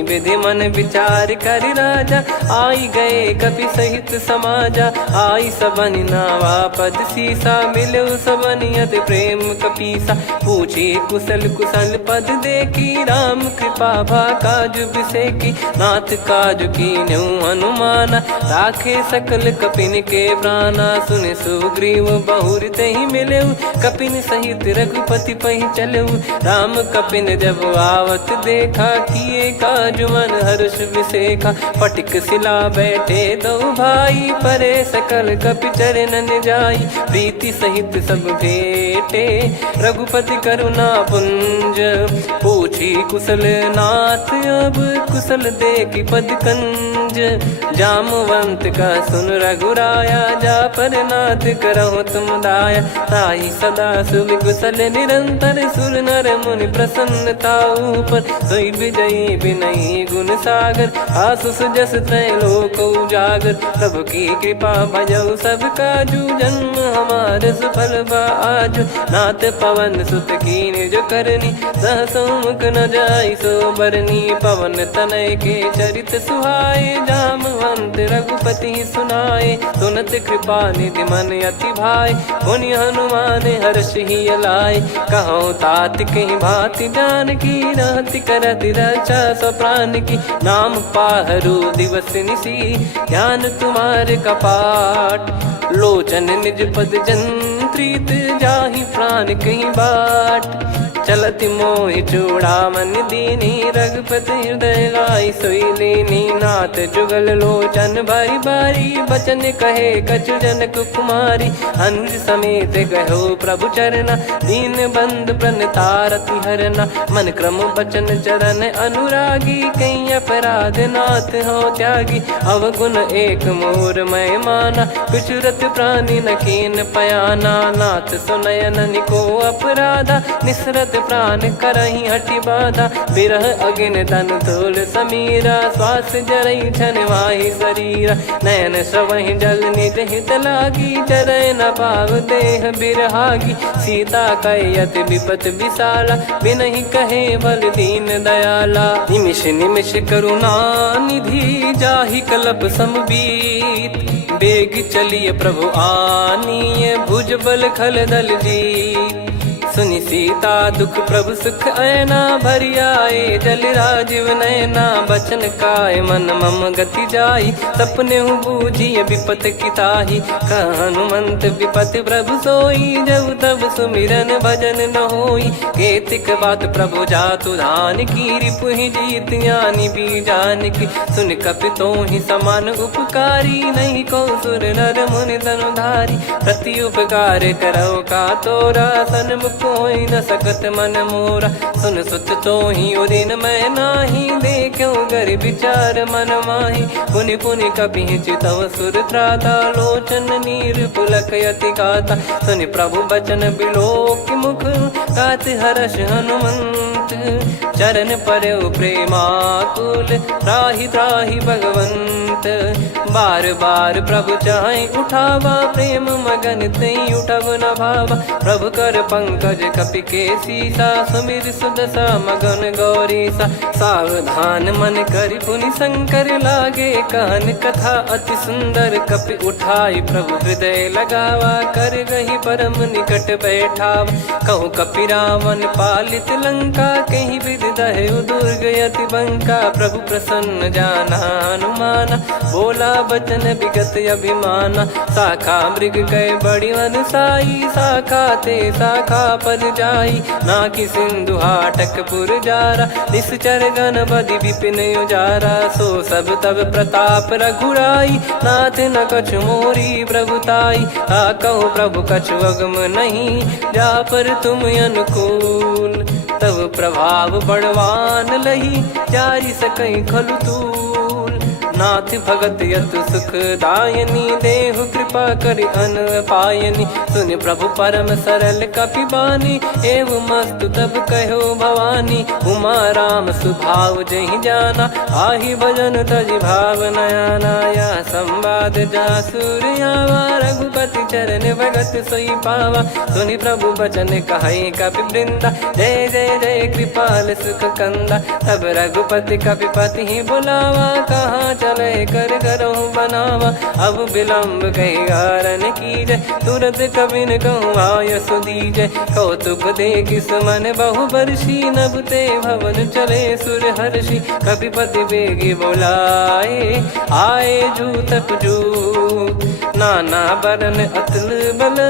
विधि मन विचार कर राजा, आई गए कपि सहित समाजा, आई सबनि नावा पद सीसा, मिलो सबनि अति प्रेम कपीसा, पूछी कुशल कुशल पद देखी, राम कृपा भा काज बिसेकी, नाथ काज कीन्हु हनुमाना, राखे सकल कपिन के प्राणा, सुने सुग्रीव बहुर तेहि मिलेऊ, कपिन सहित रघुपति पहि चलेऊ, राम कपिन जब आवत देखा, किए काज मन हर्ष विसेखा, पटिक सिला बैठे दो भाई, परे सकल कपि चरणन जाई, प्रीति सहित सब भेटे, रघुपति करुणा पुंज, पूछी कुशल नाथ अब, कुशल देखि पद कंज, जामवंत का सुन रघुराया, जा पर नाथ करहु तुम दाया, ताहि सदा सुविकुशल निरंतर, सुर नर मुनि प्रसन्नता ऊपर, सोई विजयी विनयी गुण सागर, आसु सुजस त्रैलोक उजागर, प्रभु की कृपा भजऊ सब काजू, जन्म हमार सफल बा आज, नाथ पवन सुत कीन जो करनी, सहसो मुख न जाई सो बरनी, पवन तनय के चरित सुहाए, जामवंत रघुपति सुनाए, सुनत कृपा निधि मन अति भाई, पुनि हनुमान हर्ष ही लाए, कहो तात कहीं भांति जान की, रहति करति रक्षा सो प्राण की, नाम पाहरु दिवस निसी, ज्ञान तुम्हारे कपाट, लोचन निज पद जंत प्रीत जाहि प्राण कहीं बाट। चलत मोहि चूड़ामन दीनी रघुपति हृदय लाई सोई लीनी। नाथ जुगल लोचन बारी बारी बचन कहे कछु जनक कुमारी। अनुज समेत गयो प्रभु चरना दीन बंद प्रणतारति हरना। मन क्रम बचन चरण अनुरागी कहीं अपराध नाथ हो त्यागी। अवगुण एक मोर मैं माना कुछ प्राणी न कीन पयाना। नाथ सुनयन निको अपराधा निसरत प्राण करही हटि बाधा। बिरह अगिन तन तोल समीरा श्वास जरई छन वाहि शरीरा। नयन श्रवहि जल निज हित लागी चरय न पाव देह बिरहागी। सीता कयत विपत विशाला बिनहि कहे बल दीन दयाला। निमिष निमिष करुणा निधि जाहि कल्प समबीत। बेग चलिए प्रभु आनीय भुज बल खल दल जीत। सुनि सीता दुख प्रभु सुख ऐना भरि आए जल राजीव नैना। बचन काय मन मम गति जाई सपने बूझी विपत किताही। हनुमंत विपत प्रभु सोई जब तब सुमिरन भजन न होई। केतिक बात प्रभु जातु धान की रिपुहि जीत ज्ञानी बीजान की। सुन कपि तोहि समान उपकारी नहीं को सुर नर मुनि तनुधारी। प्रति उपकार करो का तोरा सन्मुख कोई न सकत मन मोरा। सुन सुत तो ही उदिन मैं नाही देखो गर विचार मन माही। पुनि पुनि कपि चितव सुर त्राता लोचन नीर पुलक यति गाता। सुनि प्रभु बचन बिलोक मुख गात हर्ष हनुमंत। चरण परयो प्रेमाकुल त्राहि त्राहि भगवंत। बार बार प्रभु चाहे उठावा प्रेम मगन तई उठब न भावा। प्रभु कर पंकज कपि के सीसा सुमिर सुदशा मगन गौरीसा। सावधान मन करि पुनि शंकर लागे कहन कथा अति सुंदर। कपि उठाई प्रभु हृदय लगावा कर गही परम निकट बैठावा। कहूँ कपि रावण पालित लंका कहीं विधि दहु दुर्ग यति बंका। प्रभु प्रसन्न जाना हनुमाना बोला बचन विगत अभिमाना। शाखा मृग गए बड़ी वनसाई शाखा ते शाखा पर जाई। ना कि सिंधु हाटक पुर जारा निश्चर गण बदि विपिन उजारा। सो सब तब प्रताप रघुराई नाथ न कछु मोरी प्रभुताई। कहो प्रभु कछु अगम नहीं जा पर तुम अनुकूल। तब प्रभाव बड़वान लही जारी सकई खलु तूल। नाथ भगत यतु सुख दायनी देहु कृपा करि अन पायनी। सुन प्रभु परम सरल कपि बानी एवं मस्तु तब कहो भवानी। उमा राम सुभाव जहि जाना आहि भजन तजि भाव नयाना। या संवाद जासुर आवा रघुपति चरण भगत सोई पावा। सुनि प्रभु बचन कहै कपि वृंदा जय जय जय कृपाल सुख कंदा। तब रघुपति कपि पति बुलावा कहाँ चले कर करो बनावा। अब विलम्ब कही कारण कीजय तुरंत कबिन कहूँ आयस दीजय। कौतुक देख सुमन बहु बरसी नभते भवन चले सुर हर्षि। कपिपति बेगी बोलाए आए जूतक जूत। नाना बरन अतुल बल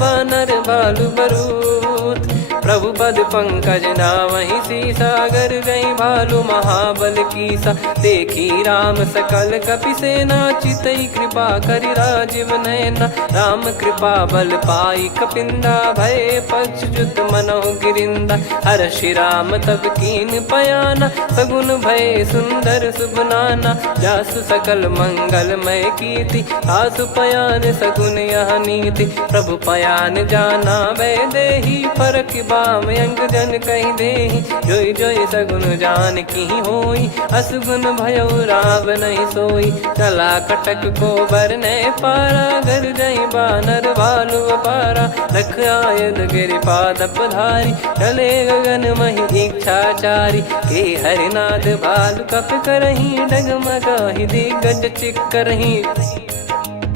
बानर बालु बरूत। प्रभु पद पंकज नामहि सीसागर गई भालु महाबल कीसा। देखी राम सकल कपि सेना चितई कृपा करि राजीव नैना। राम कृपा बल पाई कपिंदा भय पक्ष जुत मनो गिरिंदा। हर्षि राम तब कीन पयाना सगुन भय सुंदर सुबनाना। जासु सकल मंगलमय कीर्ति आसु पयान सगुन यह नीति। प्रभु पयान जाना वै देहि फरक बाम अंग जन कहि देहि। जोई जोई सगुन जान की होई असुगुन भयो राव नहीं सोई। चला कटक को बरने पारा घर जई बानर भालु अपारा। लख आयद गिरि पाद पधारी चले गगन महि इच्छाचारी। के हरिनाथ भालु कप करही डगमगाहि दिग्गज चिक करही।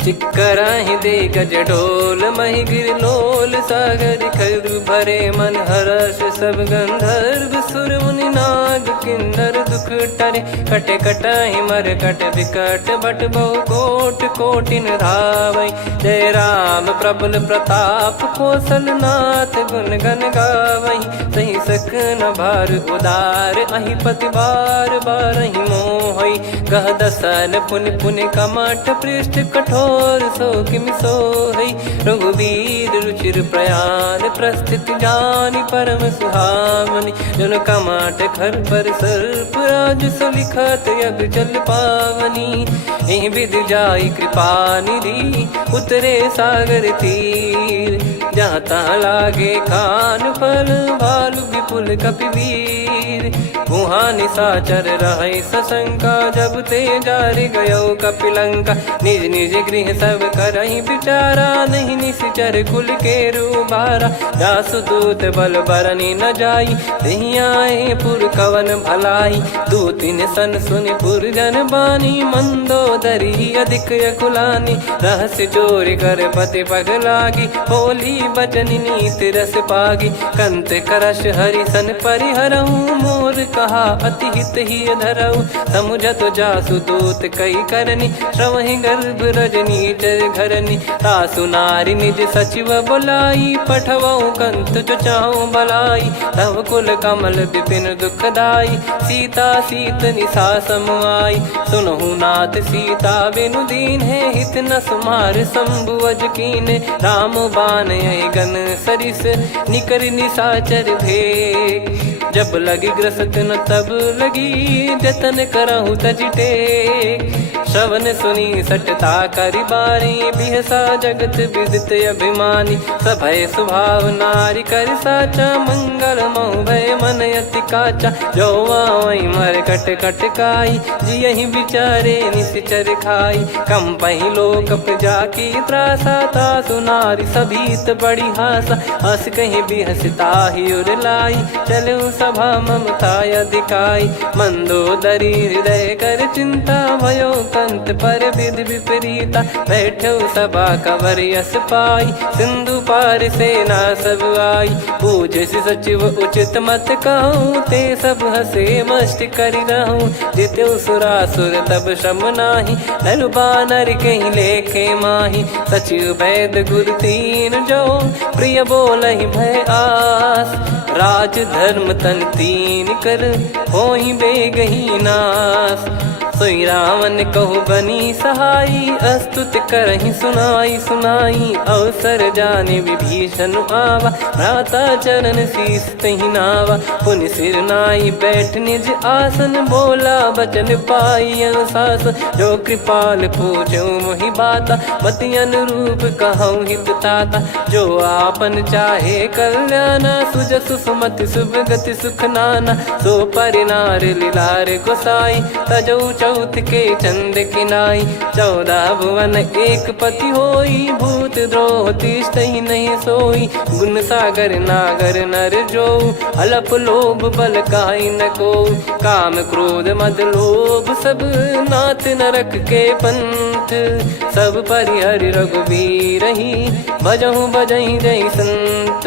चिक्कराहि दे गज ढोल मही गिर लोल सागर खर भरे मन हर्ष सब गंधर्व सुर मुनि नाग किन्नर दुख टरे कटे कटाहि मर कट विकट बट बहु कोट कोटिन धावै जय राम प्रबल प्रताप कौशल नाथ गुण गन गावै सही सक न भार उदार अहि पति बार बारहि मोहै गह दसन पुन पुन कमठ पृष्ठ कठोर सो किमि सोहै रघुवीर रुचिर प्रयाण प्रस्थित जानि परम सुहावनि जन कमठ खर पर सर्प राज सलिखत यग जल पावनी एहि विधि जाई कृपा निधि उतरे सागर तीर जहाँ तहाँ लागे खान फल भालु विपुल कपिवीर गुहा निशाचर रहै सशंका जब ते जारि गयो कपिलंका निज निज गृह सब करहि विचारा नहीं निश्चर कुल के रूबारा जासु दूत बल बरनी न जाई तेहि आए पुर कवन भलाई दूतिन सन सुनि पुर जन बानी मंदोदरी अधिक यकुलानी रहस्य चोरी कर पति पग लागी होली बचन नीत रस पागी कंत करश हरि सन परिहरऊ मोर कहा अति हित ही धरऊ समुझत जासु दूत कई करनी श्रवहि गर्भ रजनी चर घरनी तासु नारी निज सचिव बुलाई पठवऊ कंत जो चाहूं बलाई तव कुल कमल विपिन दुखदाई सीता सीत निशा समाई सुनहु नाथ सीता बिनु दीन है हित न सुमार शंभु अज कीने राम बान गन सरिस निकर निशाचर भेग जब लगी ग्रसत न तब लगी जतन करहु तज टेक श्रवण सुनी सटता करि बारी बिहसा जगत विदित अभिमानी सभय स्वभाव नारी कर साचा मंगल मऊ भय मन अति काचा जो आवई मर कट कट काई जियहि विचारे निश्चर खाई कम पही लोक जाकी त्रासा तासु नारी सभीत बड़ी हासा हस कहीं बिहसता ही उर लाई चलऊ सभा ममता अधिकाई मंदोदरी हृदय कर चिंता भयो कंत पर विधि विपरीता बैठो सभा कवर यस पाई सिंधु पार सेना सब आई पूज सचिव उचित मत कहूँ ते सब हसे मस्त करि रहूं जित्यो सुरासुर तब श्रम नाही नल बानर कहीं लेखे माही सचिव वैद गुरु तीन जो प्रिय बोलहि भय आस राज धर्म तन तीन कर होई बेगही नास सोई रावण कहु बनी सहाई अस्तुत करहि सुनाई सुनाई अवसर जाने विभीषण आवा भ्राता चरण शीस तहि नावा पुनि सिर नाई बैठ निज आसन बोला बचन पाई अनुशासन जो कृपाल पूछो मोहि बाता मति अनुरूप कहूँ हित ताता जो आपन चाहे कल्याणा सुजसु सुमति शुभ गति सुख नाना सो परिनार लीलार गोसाई तजौ चौथ के चंद किनाई 14 भुवन एक पति होई भूत द्रोह तिष्ठहि नहीं सोई गुण सागर नागर नर जो अलप लोभ बल काई न को काम क्रोध मद लोभ सब नाथ नरक के पंथ सब परिहरि रघुवीर ही भजहु भजहि जय संत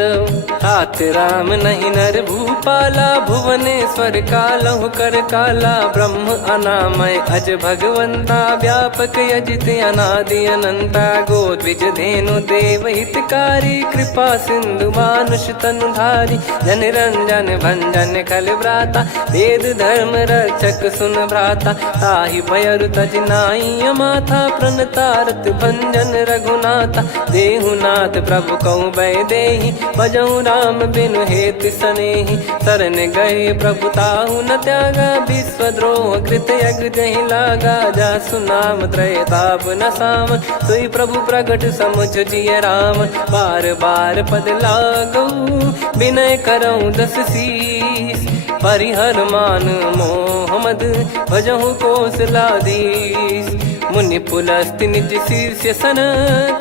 हाथ राम नहीं नर भूपाला भुवनेश्वर कालहु कर काला ब्रह्म अनामय अज भगवंता व्यापक यजित अनादि अनंता गोद्विज धेनु देव हितकारी कृपा सिंधु मानुष तनुधारी जन रंजन भंजन खल भ्राता वेद धर्म रक्षक सुन भ्राता ताहि भयरु तज नाई माथा प्रणतारत भंजन रघुनाथा देहुनाथ प्रभु कहु भय देहि भजहु राम बिनु हेत सनेहि शरण गए प्रभु ताहु न त्यागा विश्वद्रोह कृत यज्ञ जहि लागा जासु नाम त्रय ताप न साम सोई प्रभु प्रगट समुझ जिय राम बार बार पद लागऊ विनय करऊँ 10 शीस परिहर मान मोह मद भजहु कौशलाधीश मुनि पुलस्त्य निज शीर्ष सन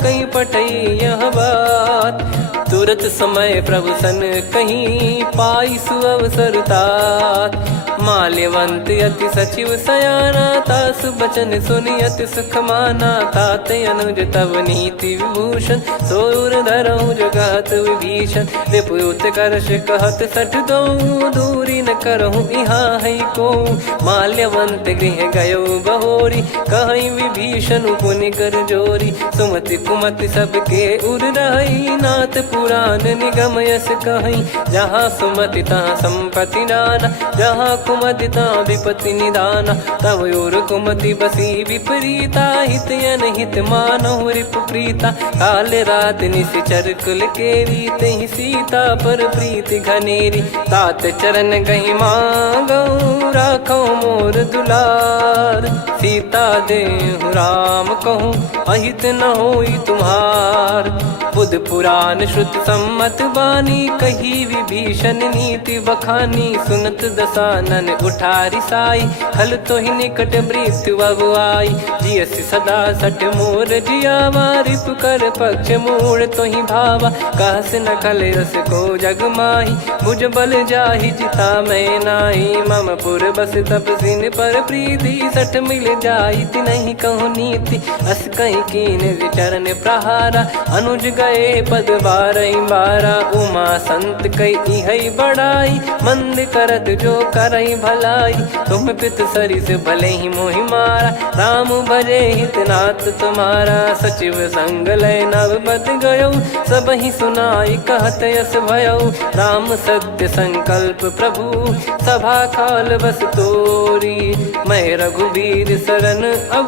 कहीं पटई यह बात तुरत समय प्रभु सन कहीं पाई सुअवसर तात माल्यवंत अति सचिव सयाना, तास बचन सुनि अति सुख माना। ताते अनुज तव नीति विभूषण, सोर धरहु जगत विभीषण। रिपुत करश कहत सठ दो, दूरी न करहु यहाँ है को। माल्यवंत गृह गयो बहोरी, कहीं विभीषण पुनि कर जोरी। सुमति कुमति सबके उर रही, नाथ पुराण निगम यस कहीं। जहाँ सुमति तहाँ संपत्ति नाना, जहाँ कुमति तहाँ विपत्ति निदाना। तव और कुमति बसी विपरीता, हित अनहित मानहु रिपु प्रीता। काल रात निशिचर कुल केरी, तहि सीता पर प्रीति घनेरी। तात चरण गहि मांगऊ, राखो मोर दुलार। सीता देहु राम कहूँ, अहित न होई तुम्हार। बुध पुराण श्रुत सम्मत बानी, कही विभीषण नीति बखानी। सुनत दसानन उठारी साई, खल तो ही निकट मृत्यु अब आई। जियसि सदा सठ मोर जियावा, रिप कर पक्ष मूड़ तो ही भावा। कहस न खल रस को जग माही, भुज बल जाहि जिता मैं नाही। मम पुर बस तपसिन पर प्रीति, सठ मिल जाई तिनहि कहूँ नीति। अस कहीं कीन चरण प्रहारा, अनुज गए पद बारई बारा। उमा संत कई इहै बड़ाई, मंद करत जो करई भलाई। तुम पित सरिस भले ही मोहि मारा, राम भजे हित नाथ तुम्हारा। सचिव संग लय नव बद गयो, सब ही सुनाई कहत यस भयो। राम सत्य संकल्प प्रभु, सभा काल बस तोरी। मैं रघुबीर शरण अब,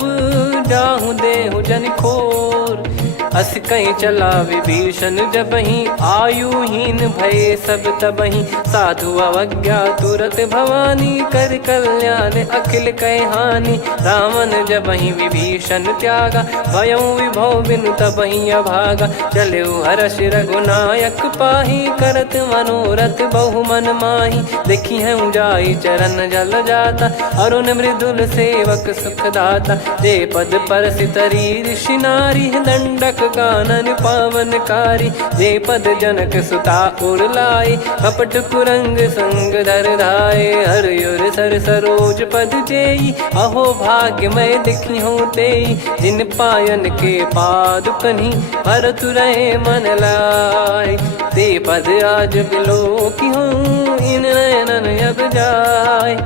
जाहूँ देहु जन खोर। अस कहीं चला विभीषण जबहि, आयुहीन भये सब तबहि। साधु अवज्ञा तुरत भवानी, कर कल्याण अखिल कह हानि। रावण जबहि विभीषण त्यागा, भयउ विभव बिनु तबहि अभागा। चलऊ हर्ष रघुनायक पाहि, करत मनोरथ बहु मन माहि। देखी है जाई चरण जल जाता, अरुण मृदुल सेवक सुख दाता। जे पद परसि तरी ऋषि नारी, दंडक कानन पावनकारी। जे पद जनक सुता उर लाई, कपट कुरंग संग धर धाये। हरियुर सर सरोज पद जेई, अहो भाग्य मैं दिखी हूँ तेई। जिन पायन के पाद कन्ही, भरत रहे मन लाय। ते पद आज बिलो की हूँ, इन नयनन अब जाय।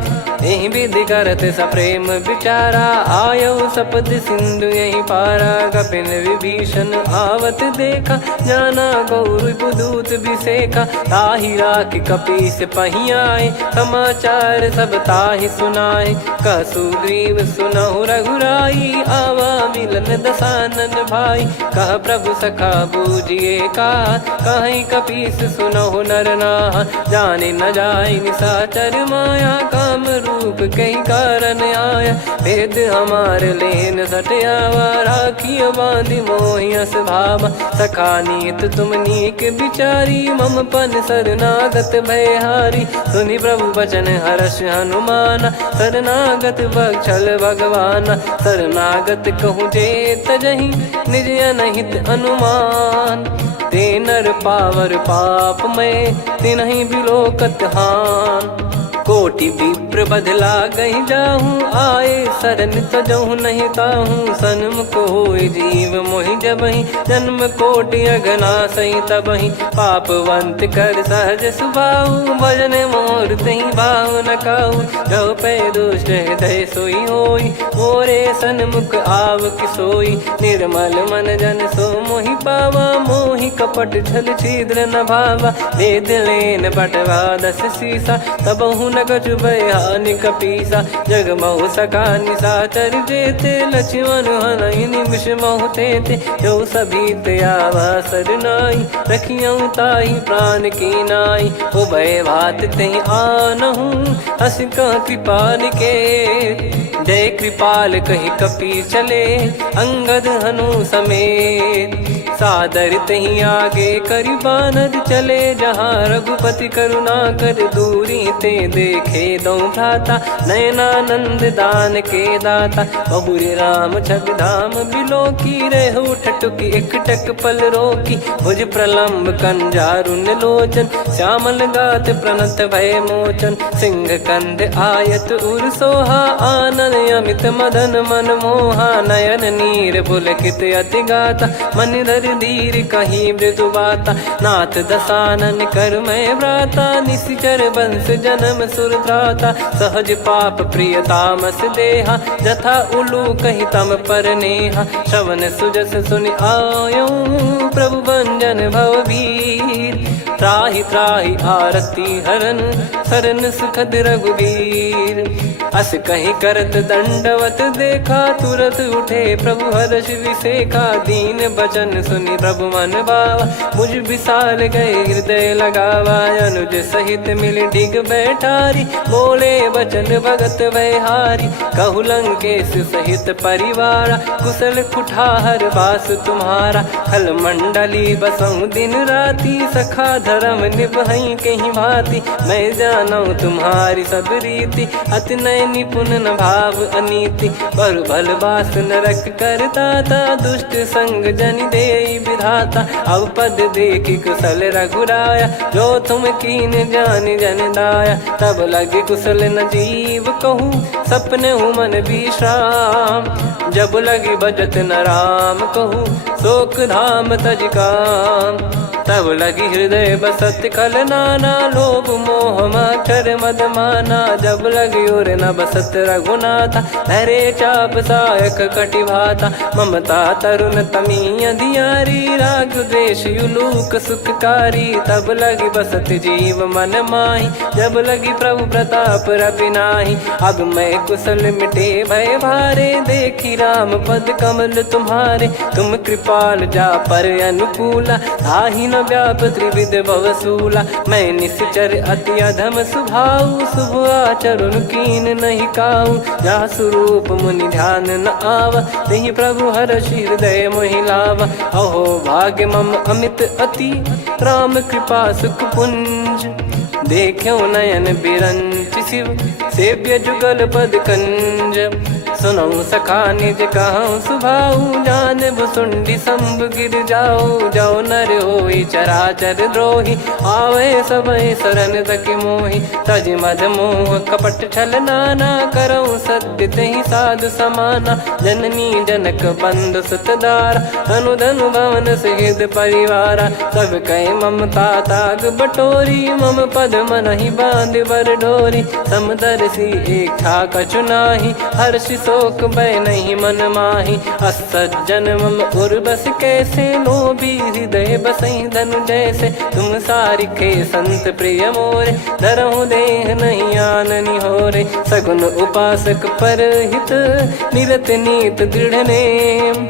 यही विधि करत सप्रेम विचारा, आयो सपद सिंधु यही पारा। कपिन विभीषण आवत देखा, जाना गौर पुदूत बिसेखा। ताहि राख कपीस पही आए, समाचार सब ताहि सुनाए। कह सुग्रीव सुनहु रघुराई, आवा मिलन दसानन भाई। कह प्रभु सखा बूझिए का, कहीं कपीस सुनहु नर नाहा। जाने न जाय निशाचर माया, काम रूप कई कारण आया। भेद हमार लेन सटयावा, राखिय बांधि मोहियस भावा। सखा नीत तुम नीक बिचारी, मम पन शरणागत भयहारी। सुनि प्रभु बचन हर्ष हनुमाना, शरणागत बक्षल भगवाना। शरणागत कहूँ जे तजहि, निज अनहित अनुमान। ते नर पावर पाप में, तिनहि बिलोकत हान। कोटि विप्र बदला गई जाहूँ, आए शरण तजहु नहीं ताहूँ। सन्मुख होय जीव मोहि जबहि, जन्म कोटि अगना सही तबहि। पापवंत कर सहज सुभाऊ, भजन मोर तहि भाव न काऊ। जो पै दुष्ट हृदय सोई होई, मोरे सन्मुख आव किसोई। निर्मल मन जन सो मोहि पावा, मोहि कपट छल छिद्र न भावा। वेद लेन बटवा दस सीसा, तबहु न कछु भयानि कपीसा। जग महु सका निशाचर जेते, लक्ष्मण हनहि निमिष महु तेते। जो सभी त्यावा सरनाई, रखियऊ ताहि प्राण की नाई। उभय भात तेहि आनहु, हस कह कृपाल के। जय कृपाल कहि कपी चले, अंगद हनु समेत। सादर तही आगे करी बानर चले जहाँ रघुपति करुणा कर दूरी ते देखे दो भ्राता नयनानंद दान के दाता बहुरे राम छग धाम बिलो की रेहू ठटुकी एक टक पल रोकी भुज प्रलम्ब कंजारुन लोचन श्यामल गात प्रणत भय मोचन सिंह कंध आयत उर सोहा आनन अमित मदन मन मोहा नयन नीर पुलकित अति गाता मन धर धीर कहीं मृदु बाता नाथ दसानन कर मैं व्राता निशिचर बंस जन्म सुरत्राता सहज पाप प्रिय तामस देहा जथा उलू कही तम पर नेहा श्रवण सुजस सुनि आयो प्रभु भंजन भववीर त्राहि त्राहि आरती हरन सरन सुखद रघुवीर अस कहीं करत दंडवत देखा तुरत उठे प्रभु हर्ष विसेखा दीन बचन सुनि प्रभु मन भावा मुझ विशाल गए हृदय लगावा अनुज सहित मिल डिग बैठारी बोले बचन भगत वैहारी कहु लंकेश सहित परिवारा कुशल कुठार बास तुम्हारा खल मंडली बसऊं दिन राती सखा धर्म निभई कहीं भांति मैं जानू तुम्हारी सब रीति अति नय निपुण न भाव अनीति पर भल बास नरक करता था दुष्ट संग जन दे विधाता अब पद देखी कुशल रघुराया जो तुम कीन जान जन दाया तब लगे कुशल न जीव कहूँ सपने हूँ मन विश्राम जब लगी बजत न राम कहूँ शोक धाम तज काम तब लगी हृदय बसत खल नाना लोभ मोह मक्षर मद माना जब लगी और न बसत रघुनाथा धरे चाप सायक कटि भाता ममता तरुण तमी अधियारी राग द्वेष युलूक सुखकारी तब लगी बसत जीव मन माही जब लगी प्रभु प्रताप रविनाही अब मैं कुशल मिटे भय भारे देखी राम पद कमल तुम्हारे तुम कृपाल जा पर अनुकूला ताहि न व्याप त्रिविध भवसूला मैं निश्चर अति अधम सुभाऊ शुभ आचरण कीन नहीं काऊ जहाँ स्वरूप मुनि ध्यान न आवा तहि प्रभु हर्ष हृदय मोहि लावा अहो भाग्य मम अमित अति राम कृपा सुख पुंज देखो नयन बिरंच शिव सेव्य जुगल पद कंज सुनऊ सखा निज कहूँ सुभाऊ जान भुसुंडी संभ गिर जाओ जाओ नर होई चराचर द्रोही आवे समय शरण तक मोहि तज मद मोह कपट छल नाना करऊँ सत्य तहि साधु समाना जननी जनक बंधु सुतदारा धनु धनु भवन सहित परिवारा सब कहे ममता ताग बटोरी मम पद मन ही बांध बर डोरी समदर्शी इच्छा कछु नाही हर्ष शोक भय नहीं मन माही असज्जन मम उर्वश कैसे लोभी हृदय बसई धनु जैसे तुम सारिखे संत प्रिय मोरे धरहु देह नहीं आननि होरे सगुन उपासक पर हित निरत नीत दृढ़ नेम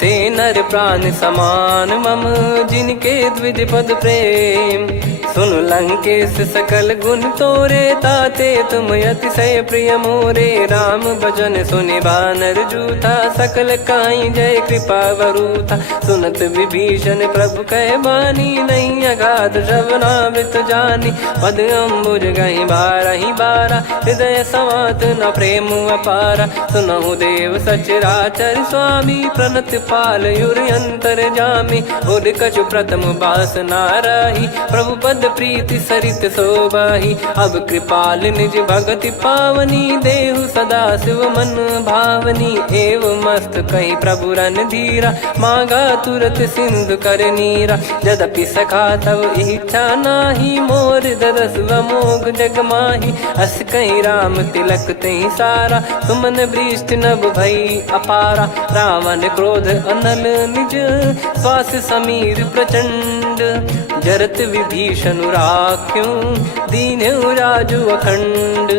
ते नर प्राण समान मम जिनके द्विज पद प्रेम सुन लंकेश सकल गुण तोरे ताते तुम अतिशय प्रिय मोरे राम भजन सुनि बानर जूथा सकल काई जय कृपा वरूथा सुनत विभीषण प्रभु कह बानी नहीं अगाध श्रवणामृत जानी पद अम्बुज गही बारही बारा हृदय समात न प्रेम अपारा सुनहु देव सचराचर स्वामी प्रणत पाल युर अंतर जामी उर कछु प्रथम बास नाराही प्रभु पद प्रीति सरित शोभाही अब कृपाल निज भगति पावनी देहु सदा शिव मन भावनी एव मस्त कही प्रभु रन धीरा मांगा तुरत सिंधु कर नीरा यद्यपि सखा तब इच्छा नाही मोर दरस मोग जग माही अस कहीं राम तिलक तही सारा सुमन वृष्टि नभ भई अपारा रावण क्रोध अनल निज श्वास समीर प्रचंड जरत विभीषण राख्यों दीन राजु अखंड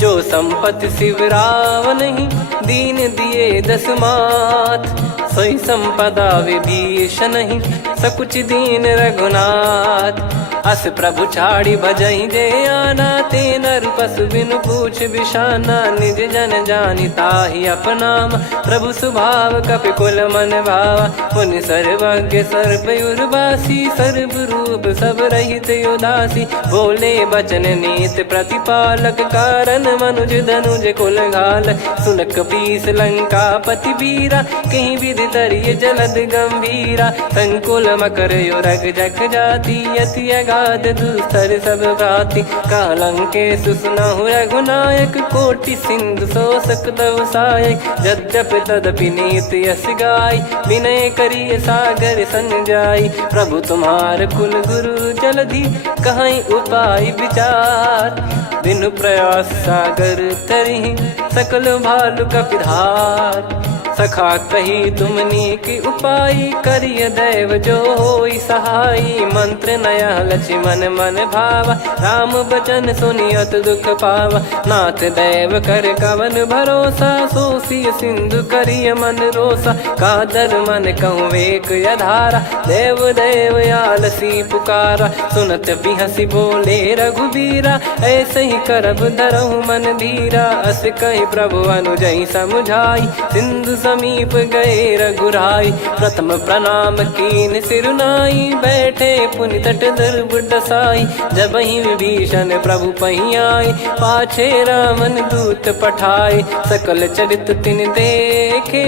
जो संपत्ति शिव रावण ही दीन दिए दस मात सोई संपदा विभीषण ही सकुच दीन रघुनाथ अस प्रभु छाड़ी भजई जे आना, ते नर पशु बिनु पूछ बिशाना, निज जन जानि ताहि अपनाम, प्रभु स्वभाव कपि कुल मन भावा, मुनि सर्वज्ञ सर्प उर्वासी, सर्व रूप सब रहित उदासी, बोले बचन नीत प्रतिपालक, कारण मनुज धनुज कुल घाल, सुनक पीस लंका पति बीरा, कहीं विधि तरिय जलद गंभीरा, संकुल मकर युरग जग जाति, यति अगाध दुस्तर सब भाति, कालंके सुसनहु रघुनायक, कोटि सिंधु शोषक तव सहायक, यद्यप तदपि नीत यस गाय, विनय करिय सागर सन जाई, प्रभु तुम्हार कुल गुरु जलधि, कहीं उपाय विचार, बिनु प्रयास सागर तरिहि, सकल भालु कपिधार, सखा कही तुमनी की उपाय, करिय दैव जो होई सहाई, मंत्र नया लक्ष्मण मन भावा, राम बचन सुनियत दुख पावा, नाथ दैव कर कवन भरोसा, सोसिय सिंधु करिय मन रोसा, कादर मन कहूँ वेक यधारा, देव देव आलसी पुकारा, सुनत बिहसी बोले रघुबीरा, ऐसे ही करब धरहु मन धीरा, अस कहीं प्रभु अनुजई समुझाई, सिंधु समीप गए रघुराई, प्रथम प्रणाम कीन सिरुनाई, बैठे पुनि तट दर्भ डसाई, जब ही विभीषण प्रभु पही आई, पाछे रामन दूत पठाए, सकल चरित तिन देखे,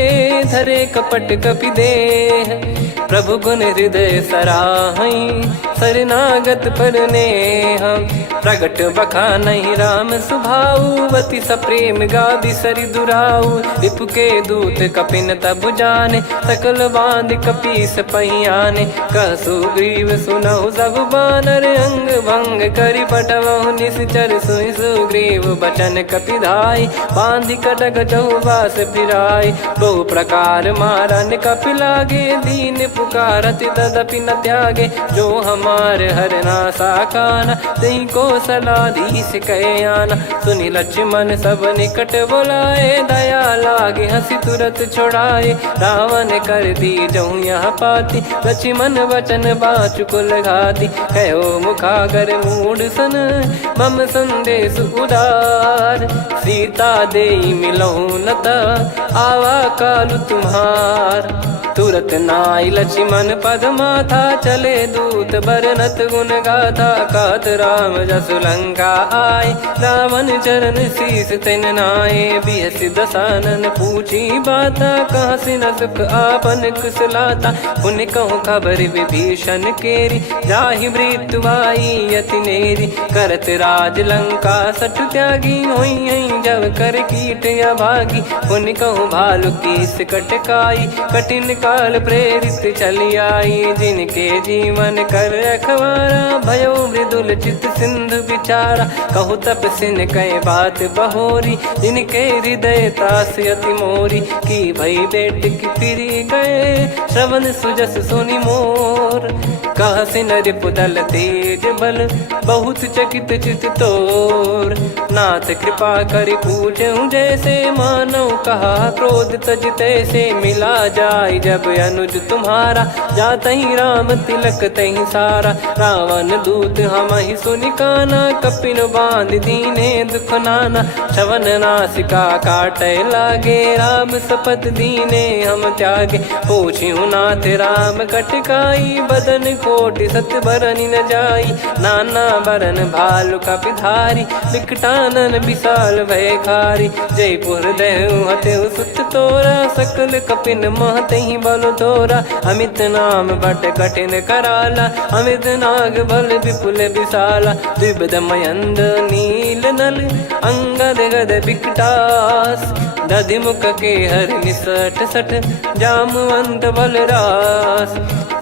धरे कपट कपि देह, प्रभु गुण हृदय सराहई, शरणागत पर नेह, प्रगट बखानहि राम सुभाऊ, बति सप्रेम गादि सरि दुराऊ, रिपु के दूत कपिन तब जाने, सकल बांध कपीस पहियाने, कह सुग्रीव सुनहु सब बानर, अंग भंग करि पटवहु निश्चर, सुनि सुग्रीव बचन कपिधाई, बांधि कटक चौबास फिराई, बहु प्रकार मारन कपि लागे, दीन पुकारति तदपि न त्यागे, जो हमार हरना साकाना, तई को सलाधीश कहे आना, सुनि लक्ष्मण सब निकट बुलाए, दया लागे हंसी तुरत छोड़ाए, रावण कर दी जऊँ यहाँ पाती, लक्ष्मण वचन बाचु कुल घाती, कहो मुखागर मूढ़ सन, मम संदेश उदार, सीता देई मिलहु नता, आवा कालु तुम्हार, तुरत नाई लक्ष्मण पद माथा, चले दूत बरनत गुण गाथा, कहत राम जसु लंका आए, रावण चरण शीस तिन नाये, बिहसि दसानन पूछी बाता, कहाँ से न सुख आपन कुशलाता, पुन कहूँ खबर विभीषण केरी, जाहि मृत्यु आई यति नेरी, करत राज लंका सठ त्यागी, होई जब कर कीट अभागी, पुन कहूँ भालु कीस कटकाई, कठिन काल प्रेरित चली आई, जिनके जीवन कर रखवारा, भयो मृदुल चित सिंधु विचारा, कहु तपसिन कई बात बहोरी, जिनके हृदय तास अति मोरी, की भई बेट की फिरी गए, श्रवण सुजस सुनि मोर, कह सिन रिपुदल तेज बल, बहुत चकित चित तोर, नाथ कृपा करि पूछऊँ जैसे, मानव कहा क्रोध तज तैसे, मिला जाय जब अनुज तुम्हारा, जात ही राम तिलक तही सारा, रावण दूत हम ही सुनि काना, कपिन बांध दीने दुख नाना, श्रवण नासिका काटे लागे, राम सपत दीने हम त्यागे, पूछिहु नाथ राम कटकाई, बदन कोटि सत बरनि न जाई, नाना बरन भालु कपिधारी, विकटानन विशाल भय खारी, जयपुर देहु हतेउ सुत तोरा, सकल कपिन महतहि बल तोरा, अमित नाम बट कठिन कराला, अमित नाग बल विपुल विशाला, द्विबद मयंद नील नल, अंगद गद विकटास, दधिमुख के हर निसठ सठ, जामवंत बलरास,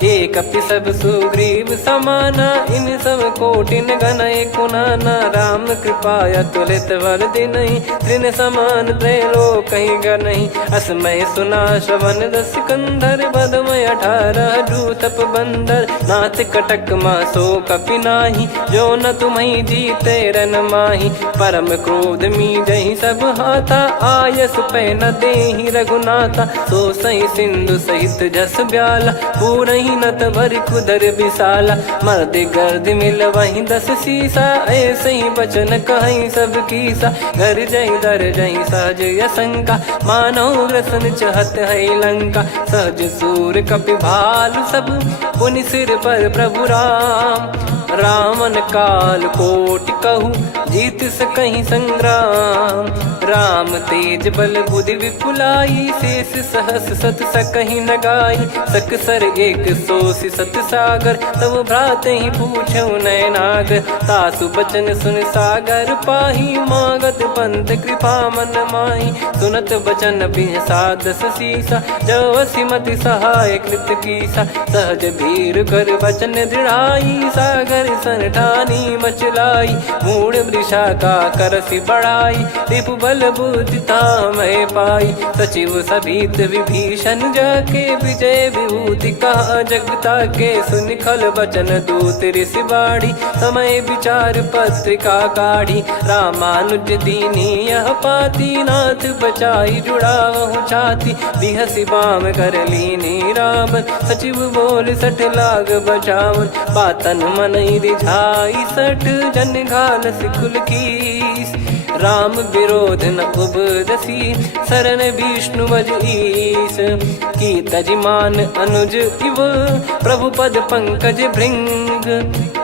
एक अपि सब सुग्रीव समाना, इन सब कोटिन गनय कुनाना, राम कृपा अतुलित बल दिनहि, तृण समान त्रैलोक कहीं गनहि, असमय सुना श्रवण दस कंधर, बदमय 18 जूतप बंदर, नाथ कटक मासो कपि नाही, जो न तुम्हि जीते रन माही, परम क्रोध मी जहि सब हाथा, आयस पै न देहि रघुनाथा। सो सही सिंधु सहित जस ब्याला, पूरही नत भर कुदर विशाला। मर्द गर्द मिल वहीं 10 सीसा, ऐसे ही बचन कहीं सब कीसा। घर जई दर जई सहज यसंका, मानो ग्रसन चहत है लंका। सहज सूर कपि भालु सब, पुनि सिर पर प्रभु राम। रामन काल कोटि कहु, जीत सकहीं संग्राम। राम तेज बल बुद्धि विपुलाई, शेष सहस सत सकहीं न गाई। सकसर एक सोसि सत सागर, तब भ्राते ही पूछौ नयनागर। तासु बचन सुन सागर पाही, मागत पंथ कृपा मन माही। सुनत बचन बिहसादस सीसा, जवसि मति सहाय कृत कीसा। सहज भीर कर वचन दृढ़ाई, सागर सन ठानी मचलाई। मूढ़ वृषा का करसि बढ़ाई, रिपु बल बुद्धि तामय पाई। सचिव सभीत विभीषण जाके, विजय विभूति कहा जगता के। सुनि खल वचन दूत ऋषि बाढ़ी, समय विचार पत्रिका काढ़ी। रामानुज दीनी यह पाती, नाथ बचाई जुड़ावहु छाती। बिहसि बाम कर लीनी राम, सचिव बोल सठ लाग बचावन। बातन मन रिझाई सठ, जन घाल सिकुल कीस। राम विरोध न उपदसी, शरण विष्णु बज ईस। की तजिमान अनुज इव, प्रभु पद पंकज भृंग।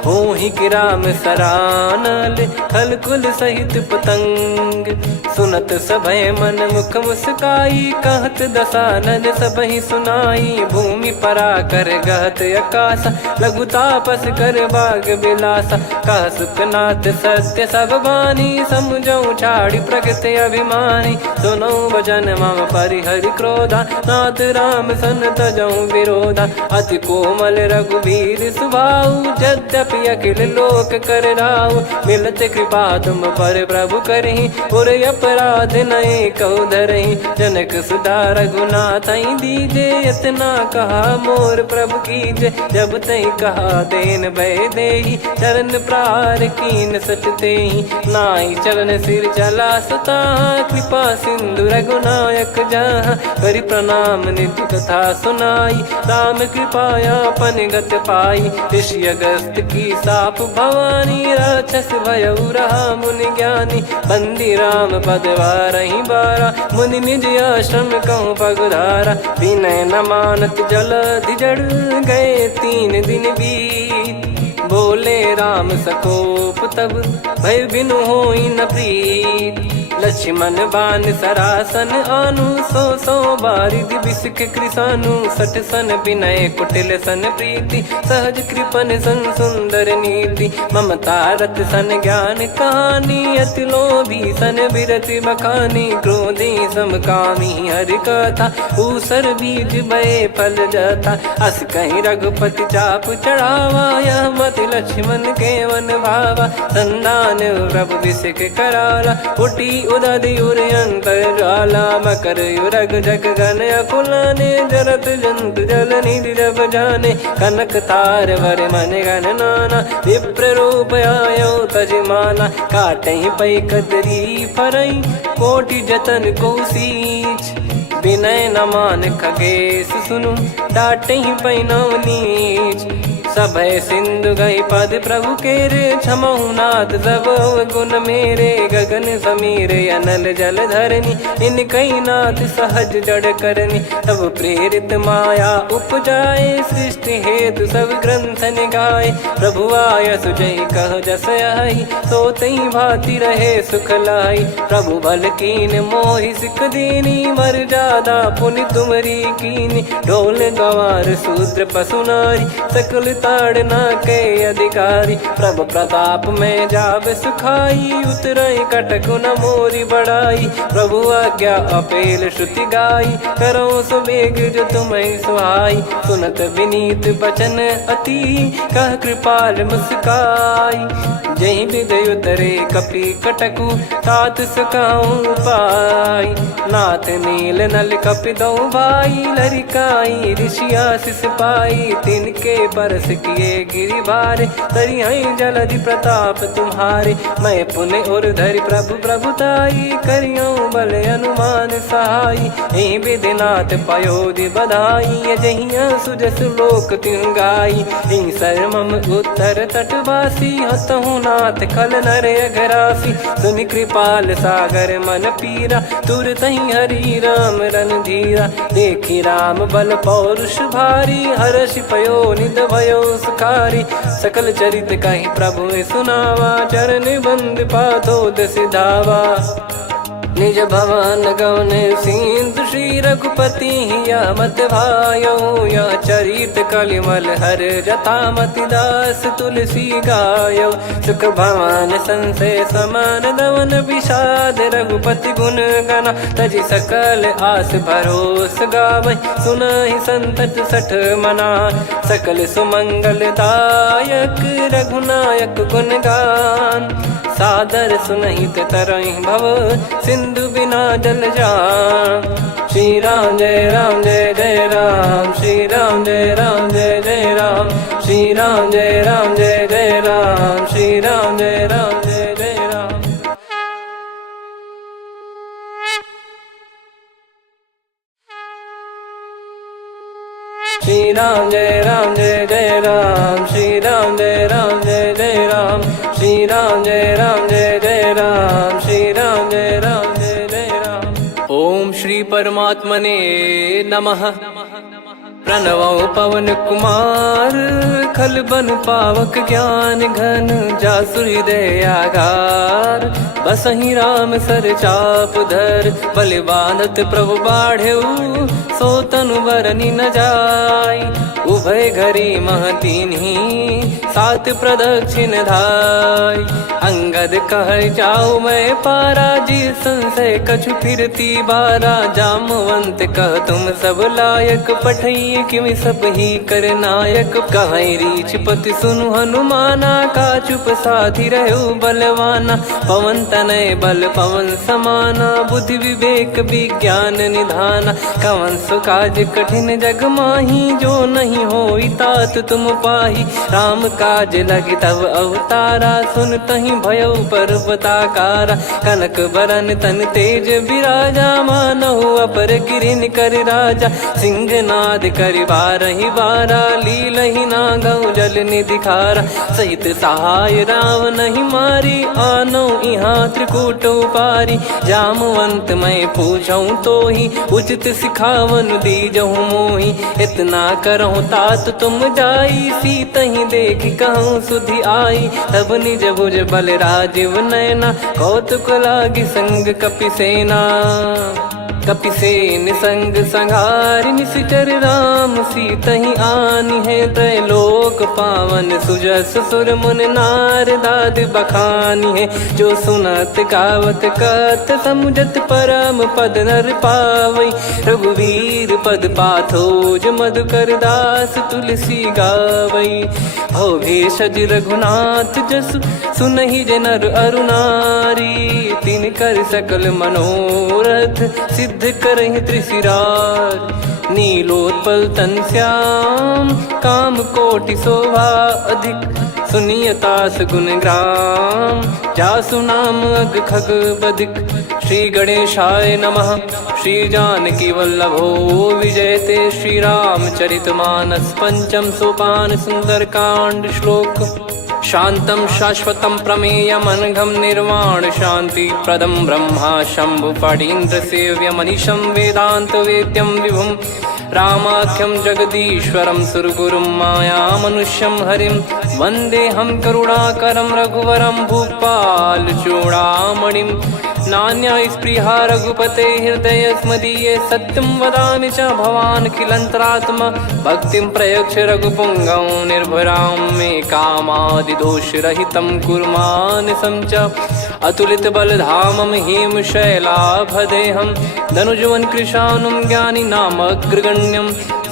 होहि कि राम सरानल, खल कुल सहित पतंग। सुनत सभय मन मुख मुस्काई, कहत दसानन सबहि सुनाई। भूमि परा कर गहत आकाशा, लघु तापस कर बाग बिलासा। कह सुखनाथ सत्य सब बानी, समझौ छाड़ी प्रकृति अभिमानी। सुनो भजन मम परिहरि क्रोधा, नाथ राम सन तजौ विरोधा। अति कोमल रघुवीर सुभाऊ, यद्यपि अखिल लोक कर राऊ। मिलत कृपा तुम पर प्रभु करहि, और अपराध नये कौ धरहि। जनक सुधा रघुनाथ दीजे, इतना कहा मोर प्रभु कीजे। जब तई कहा देन भय देहि, चरण प्रार कीन सट तेहि। नाई चरण सिर चला सता, कृपा सिंधु रघुनायक जहाँ। करि प्रणाम नित्य कथा सुनाई, राम कृपाया पन गत पाई। ऋषि अगस्त की साप भवानी, राक्षस भयउ रहा मुनि ज्ञानी। बंदी राम पद वारहि बारा, मुनि निज आश्रम कहूँ पगुधारा। विनय न मानत जलधि जड़, गए 3 दिन बीत। बोले राम सकोप तब, भय बिनु होई न प्रीत। लक्ष्मण बान सरासन आनु, 100 बारिद बिसक कृसानु। 60 सन विनय कुटिल सन प्रीति, सहज कृपन सन सुंदर नीति। ममता रत सन ज्ञान कहानी, अति लोभी सन बिरति बखानी। क्रोधी समकामी हरि कथा, ऊसर बीज बये फल जथा। अस कहीं रघुपति चाप चढ़ावा, यह मति लक्ष्मण के मन भावा। संदान प्रभु बिसक कराला, उठी उदधि उर अंतर ज्वाला। मकर युरग जग गण अकुलाने, जरत जंतु जल निधि जब जाने। कनक तार वर मन गण नाना, विप्र रूप आयो तजमाना। काटहि पै कदरी फरई, कोटि जतन को सींच। विनय न मान खगेश सुनु, डांटहि पै नव नीच। सभय सिंधु गई पद प्रभु केरे, क्षमहु नाथ सब गुण मेरे। गगन समीरे अनल जल धरनी, इन कई नाथ सहज जड़ करनी। तब प्रेरित माया उपजाए, सृष्टि हेतु सब ग्रंथ निगाए। प्रभु आय सुजय कह जस आई, सोतई भांति रहे सुख लाई। प्रभु बल कीन मोहि सिख दीनी, मर्यादा पुनि तुमरी कीनी। ढोल गवार शूद्र पशु नारी, सकल ताड़ना के अधिकारी। प्रभु प्रताप में जाब सुखाई, उतरई कटक न मोरी बढ़ाई। प्रभु आज्ञा अपेल श्रुति गाई, करो सुबेग जो तुम्हें सुहाई। सुनत विनीत बचन अति, कह कृपाल मुस्काई। जही विदय उतरे कपि कटकु तात सकाऊं पाई। नाथ नील नल कपि दो भाई लरिकाई ऋषिया शिष पाई। तिनके परस किए गिरि भारे तरिहई जलधि प्रताप तुम्हारे। मैं पुण्य और धरि प्रभु प्रभुताई करियऊं बल अनुमान सहाई। एहि विधिनाथ पयोधि बधाई जहिया सुजस लोक तिहु गाई। सरमम उत्तर तटवासी हतहु नाथ खल नर अघरासी। सुनि कृपाल सागर मन पीरा तुरतहि हरि राम रणधीरा। देखि राम बल पौरुष भारी हर्षि पयो निध भयो सुखारी। सकल चरित कहि प्रभु सुनावा चरण बंद पादोद सिधावा। निज भवन गौन सिंधु श्री रघुपति या मत भायो। या चरित कलिमल हर जतामति दास तुलसी गायो। सुख भवन संशय समान दवन विषाद रघुपति गुण गना। तजि सकल आस भरोस गावै सुनहि संतत सठ मना। सकल सुमंगल दायक रघुनायक गुण गान। सादर सुनहित तरहि भव सिंधु बिना जल जान। श्री राम जय जय राम। श्री राम जय जय राम। श्री राम जय जय राम। श्री राम जय जय राम। श्री राम जय जय राम। श्री राम जय जय राम। श्री राम जय जय राम। श्री राम जय जय राम। ओम श्री परमात्मने नमः। प्रणवो पवन कुमार खल बन पावक ज्ञान घन जासु हृदय आगार। बसहि राम सर चाप धर बलि बांधत प्रभु बाढ़ेऊ। सो तनु बरनि न जाय उभय घरी महतीन्ही सात प्रदक्षिण धाय। अंगद कह जाऊ मैं पारा जी संशय कछु फिरती बारा। जामवंत कह तुम सब लायक पठई किमि सब ही कर नायक। कहीं रीछ पति सुनु हनुमाना का चुप साधि रहु बलवाना। पवन तनय बल पवन समाना बुद्धि विवेक विज्ञान निधाना। कवन सो काज कठिन जग माही जो नहीं होई तात तुम पाही। राम काज लगी तब अवतारा सुन तहि भयो पर्वताकारा। कनक बरन तन तेज बिराजा मानहु अपर गिरिन कर राजा। सिंहनाद करि बारहि बारा लीलहि नागौ जल निधि खारा। सहित सहाय राव नहीं मारी आनो इहाँ त्रिकूट उपारी। जामवंत मैं पूछऊं तो ही उचित सिखावन दीजहु मोहि। इतना करहु तात तुम जाई सीतहि देखि कहूँ सुधि आई। तब निज भुज बल राजीव नयना कौतुक लागी संग कपि सेना। कपिसेन संग संहारि निशिचर राम सीतहि आनि है। त्रैलोक पावन सुजस सुर मुन नार दाद बखानी है। जो सुनत गावत कथ समुझत परम पद नर पावै। रघुवीर पद पाथोज मधुकर दास तुलसी गावै। भव भेषज रघुनाथ जसु सुनहि जे नर अरु नारी। तिन कर सकल मनोरथ सिद्ध करहि त्रिशिरार। नीलोत्पल तन श्याम काम कोटि शोभा अधिक। सुनियतास गुण ग्राम जासु नाम अग खग बदिक। श्री गणेशाय नमः। श्री जानकी वल्लभो विजयते। श्री रामचरित मानस पंचम सोपान सुंदर कांड श्लोक। शांतं शाश्वतं प्रमेयमनघं निर्वाण शांति प्रदं ब्रह्मा शंभु फणीन्द्र सेव्य मनीषं वेदांत वेद्यं विभुं। रामाख्यं जगदीश्वरं सुरगुरुं माया मनुष्यं हरिं। वन्देऽहं करुणाकरं रघुवरं भूपाल चूडामणिं। नान्या स्पृहा रघुपते हृदय स्मदीये। सत्यं वदामि च भवान् किलन्तरात्मा। भक्तिं प्रयच्छ रघुपुङ्गं निर्भरां मे कामादिदोषरहितं कुर्मानसं च। अतुलित बलधामं हेमशैलाभदेहं। धनुजवन् कृशानुं ज्ञानिनामग्रगण्यं।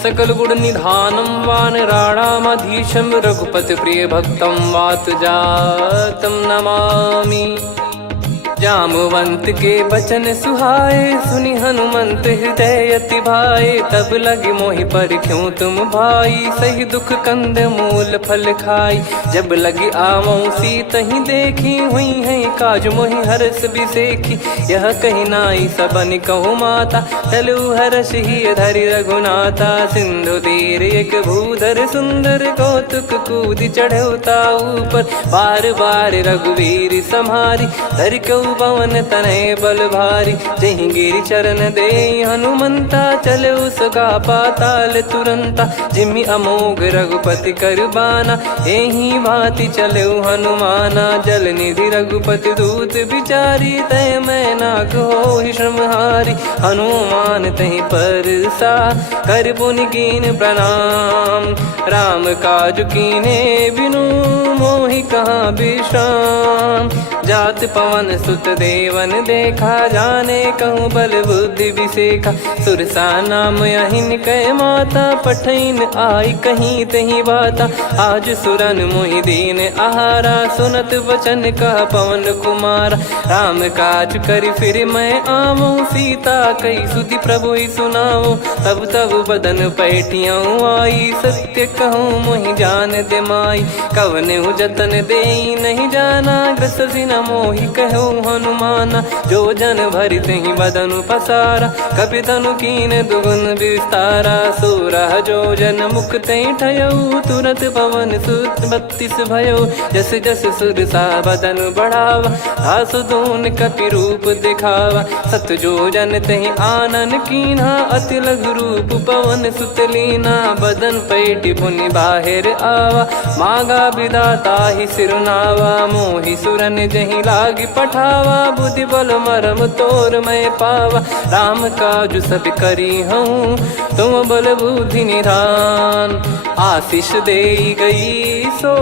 सकल गुण निधानं वानराणामधीशं रघुपति प्रिय भक्तं वात जातं नमामि। जामवंत के बचन सुहाए सुनि हनुमंत हृदय अति भाए। तब लगे मोहि पर क्यों तुम भाई सही दुख कंद मूल फल खाई। जब लगी आवऊं सीत ही देखी हुई है काज मोहि हरस बिसेखी। यह कही नाई सबन कहु माता चलु हरष ही धरि रघुनाथा। सिंधु तीर एक भूधर सुंदर कौतुक कूद चढ़ौता ऊपर। बार बार रघुवीर सम्हारी धरि कऊ पवन तनय बल भारी। जहि गिरि चरण दे हनुमंता चले उसका पाताल तुरंता। जिमि अमोघ रघुपति कर बाना एहि भांति चले हनुमाना। जल निधि रघुपति दूत बिचारी तय मैं नाक होहि श्रमहारी। हनुमान तहि पर सा कर पुनि कीन प्रणाम। राम काज कीने बिनु मोहि कहाँ विश्राम। जात पवन सुत देवन देखा जाने कहूँ बल बुद्धि विसेखा। सुरसा नाम अहिन कह माता पठैन आई कहीं तही बाता। आज सुरन मोहि दीन आहारा सुनत वचन कह पवन कुमारा। राम काज करि फिर मैं आवऊं सीता कई सुधि प्रभु ही सुनाओ। तब तब बदन पैठियाँ आई सत्य कहूँ मोहि जान दे माई। कवने जतन दे नहीं जाना ग्रसि न मोहि कहूँ हनुमाना। जो जन भरि तहि बदनु पसारा कपि तनु कीन दुगुन विस्तारा। सोरह जो जन मुख तहि ठयऊ तुरत पवन सुत 32 भयऊ। जस जस सुरसा बदनु बढ़ावा आसु दून कपि रूप दिखावा। सत जो जन तहि आनन कीन्हा अति लघु रूप पवन सुत लीना। बदन पैटि पुनि बाहिर आवा मांगा विधाता ही सिरुनावा। मोहि सुरन जहि लागी पठावा बुद्धि बल मरम तोर मैं पावा। राम काज सब करी हूँ तुम बल बुद्धि निधान। आशीष दे गई सो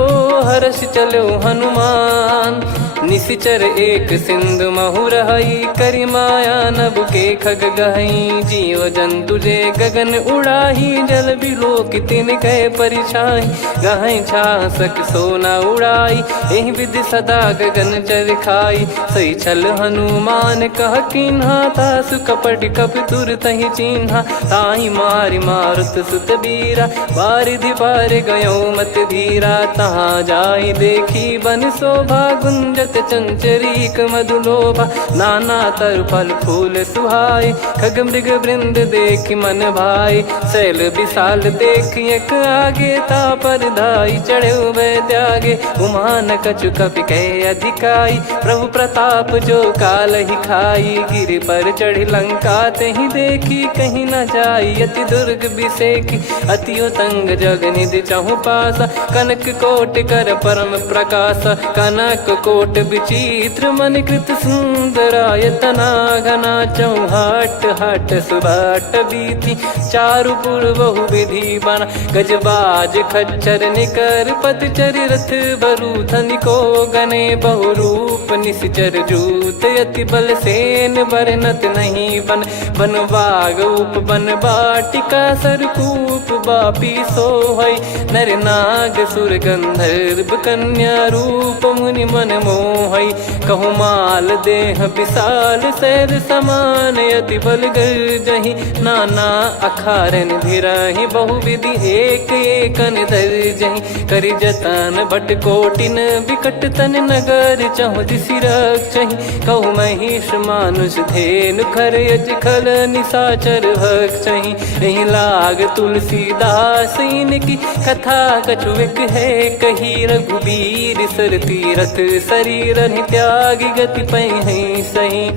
हर्ष चलो हनुमान। निशिचर एक सिंधु महु रहई करि माया नभ के खग गहई। जीव जंतु जे गगन उड़ाही जल बिलोक तिन कह परिछाई। गहई छासक सोना उड़ाई एहि विधि सदा गगन चर खाई। सही छल हनुमान कह किन्हा तासु कपट कपि तुर तहि चिन्हा। ताहि मारि मारुत सुत बीरा बारिधि पार गयो मत धीरा। तहाँ जाई देखी बन शोभा गुंजत चंचरीक मधुलोभा। नाना तर फल फूल सुहाए खग मृग वृंद देख मन भाई। शैल विशाल देख एक आगे तापर धाई चढ़े वै त्यागे। उमान कछु कपि कह अधिकाई प्रभु प्रताप जो काल ही खाई। गिर पर चढ़ी लंका तहि देखी कहीं न जाई अति दुर्ग बिसेकी। अति उतंग जग निधि चहु पासा कनक कोट कर परम प्रकाशा। कनक कोट विचित्र मन कृत सुंदरायतना घना। चौहाट हाट सुबाट बीती चारु पुर बहु विधि बना। गजबाज खच्चर निकर पतचर रथ बरु धनिको गने। बहु रूप निश्चर जूत अति बल सेन बरनत नहीं बन। बन बाग उप बन बाटिका सरकूप बापी सोहई। नर नाग सुर गंधर्व कन्या रूप मुनि मन मोहई। कहु माल देह विशाल शैल समान अति बल गर्जहि। नाना अखारन भिराहि बहु विधि एक एकन दर्जहि। करि जतन भट कोटिन विकट तन नगर चहु दिसि रक्षहि। कहु महिष मानुष धेनु खर यज खल निशाचर भक्षहि। एहि लाग तुलसीदास इनकी कथा कछुक है कही। रघुबीर सर तीरथ शरीर त्यागी गति पै सही।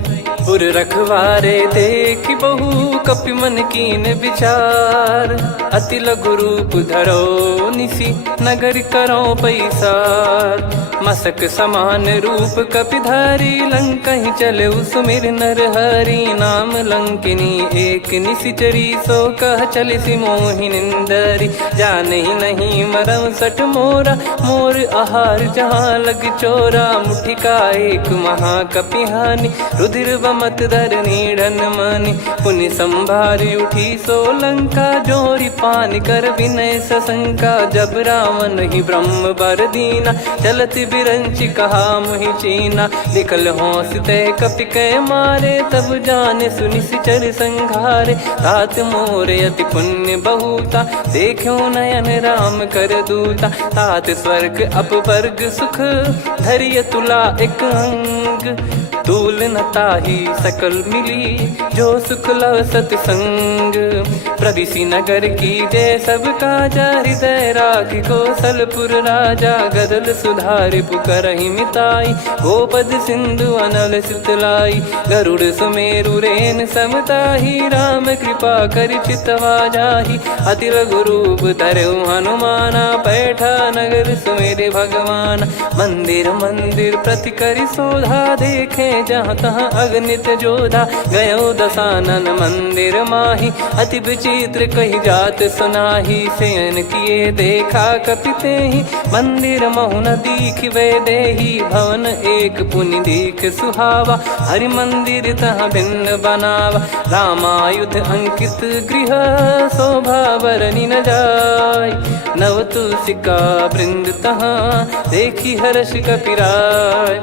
पुर रखवारे देख बहु कपि मन कीन विचार। अति लघु रूप धरो निसी नगर करो पैसार। मसक समान रूप कपि धारी लंकहि चले सुमिर नर हरि। नाम लंकिनी एक निशिचरी सो कह चलिसि मोहि निंदरी। जानहि नहीं मरम सठ मोरा मोर आहार जहाँ लग चोरा। मुठिका एक महाकपिहानि रुधिर बमत धरनी ढन मानि। पुनि संभारी उठी सो लंका जोरी पान कर विनय सशंका, जब रावण ही ब्रह्म बर दीना, चलत बिरंच कहा मुहि चीना। निकल होंस तय कपि कै मारे, तब जाने सुनि सिचर संघारे। तात मोरे अति पुण्य बहुता, देखो नयन राम कर दूता। तात स्वर्ग अपवर्ग सुख, धरिय तुला एक अंग। तूल न ताहि सकल मिली, जो सुख लव सतसंग। प्रविशि नगर की जय सब काजा, हृदय राखि कौशलपुर राजा। गदल सुधारि पुकारहि मिताई, गोपद सिंधु अनल सितलाई। गरुड़ सुमेरु रेन समताहि, राम कृपा करि चितवा जाहि। अति लघु रूप धरऊ हनुमाना, बैठा नगर सुमेरे भगवान। मंदिर मंदिर प्रति करि शोधा, देखे जहाँ तहाँ अगणित जोधा। गयो दशानन मंदिर माही, अति विचित्र कही जात सुनाही। शयन किए देखा कपिते ही, मंदिर महु न दीखिबे देही। भवन एक पुनि दीख सुहावा, हरि मंदिर तहाँ भिन्न बनावा। रामायुध अंकित गृह, शोभा बरनि न जाय। नव तुलसी का वृंद तहाँ, देखी हर्ष कपिराय।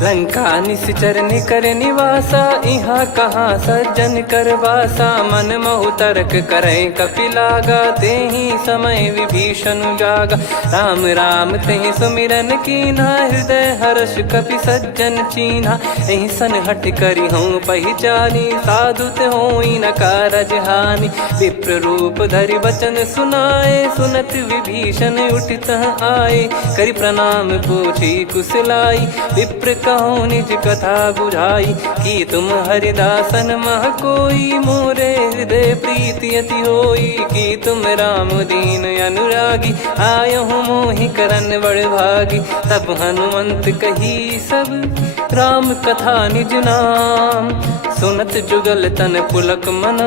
लंका निश्चर निकर निवासा, यहाँ कहाँ सज्जन कर वासा। मन महु तर्क करे कपिलागा, तेहि समय विभीषण जागा। राम राम तेहि सुमिरन कीन्हा, हृदय हर्ष कपि सज्जन चीन्हा। एहि सन हट करि हूँ पहिचानी, साधु ते होई न कारज हानि। विप्र रूप धरि वचन सुनाए, सुनत विभीषण उठित आए। करि प्रणाम पूछी कुशलाई, विप्र कहो निज कथा बुझाई। कि तुम हरिदासन मह कोई, मोरे हृदय प्रीति अति होई। कि तुम राम दीन अनुरागी, आयहु मोहि करन बड़ भागी। तब हनुमंत कही सब राम कथा निज नाम, सुनत जुगल तन पुलक मन,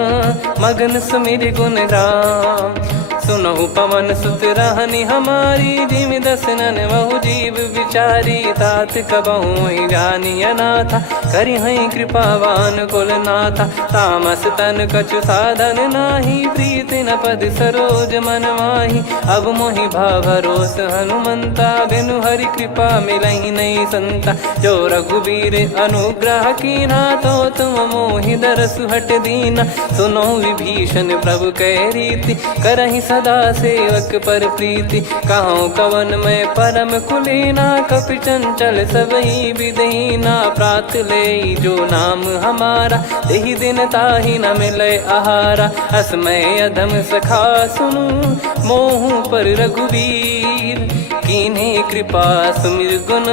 मगन सुमिर गुण राम। सुनहु पवन सुत रहनि हमारी, जिमि दसनन बहु जीव विचारी। तात कबहु जानि अनाथा, करिहहि कृपावान कुल नाथा। तामस तन कछु साधन नाही, प्रीति न पद सरोज मन माही। अब मोहि भाव भरोस हनुमंता, बिनु हरि कृपा मिलहि नहीं संता। जो रघुबीर अनुग्रह कीन्हा, तो तुम मोहि दरसु हट दीना। सुनो विभीषण प्रभु कह रीति, करहि सदा सेवक पर प्रीति। कहूँ कवन में परम कुलीना, कपि चंचल सबही विदहीना। प्रात ले जो नाम हमारा, तेहि दिन ताहि न मिले आहारा। असमय अधम सखा सुनु, मोहु पर रघुवीर। कीन्ही कृपा सुमिर गुण,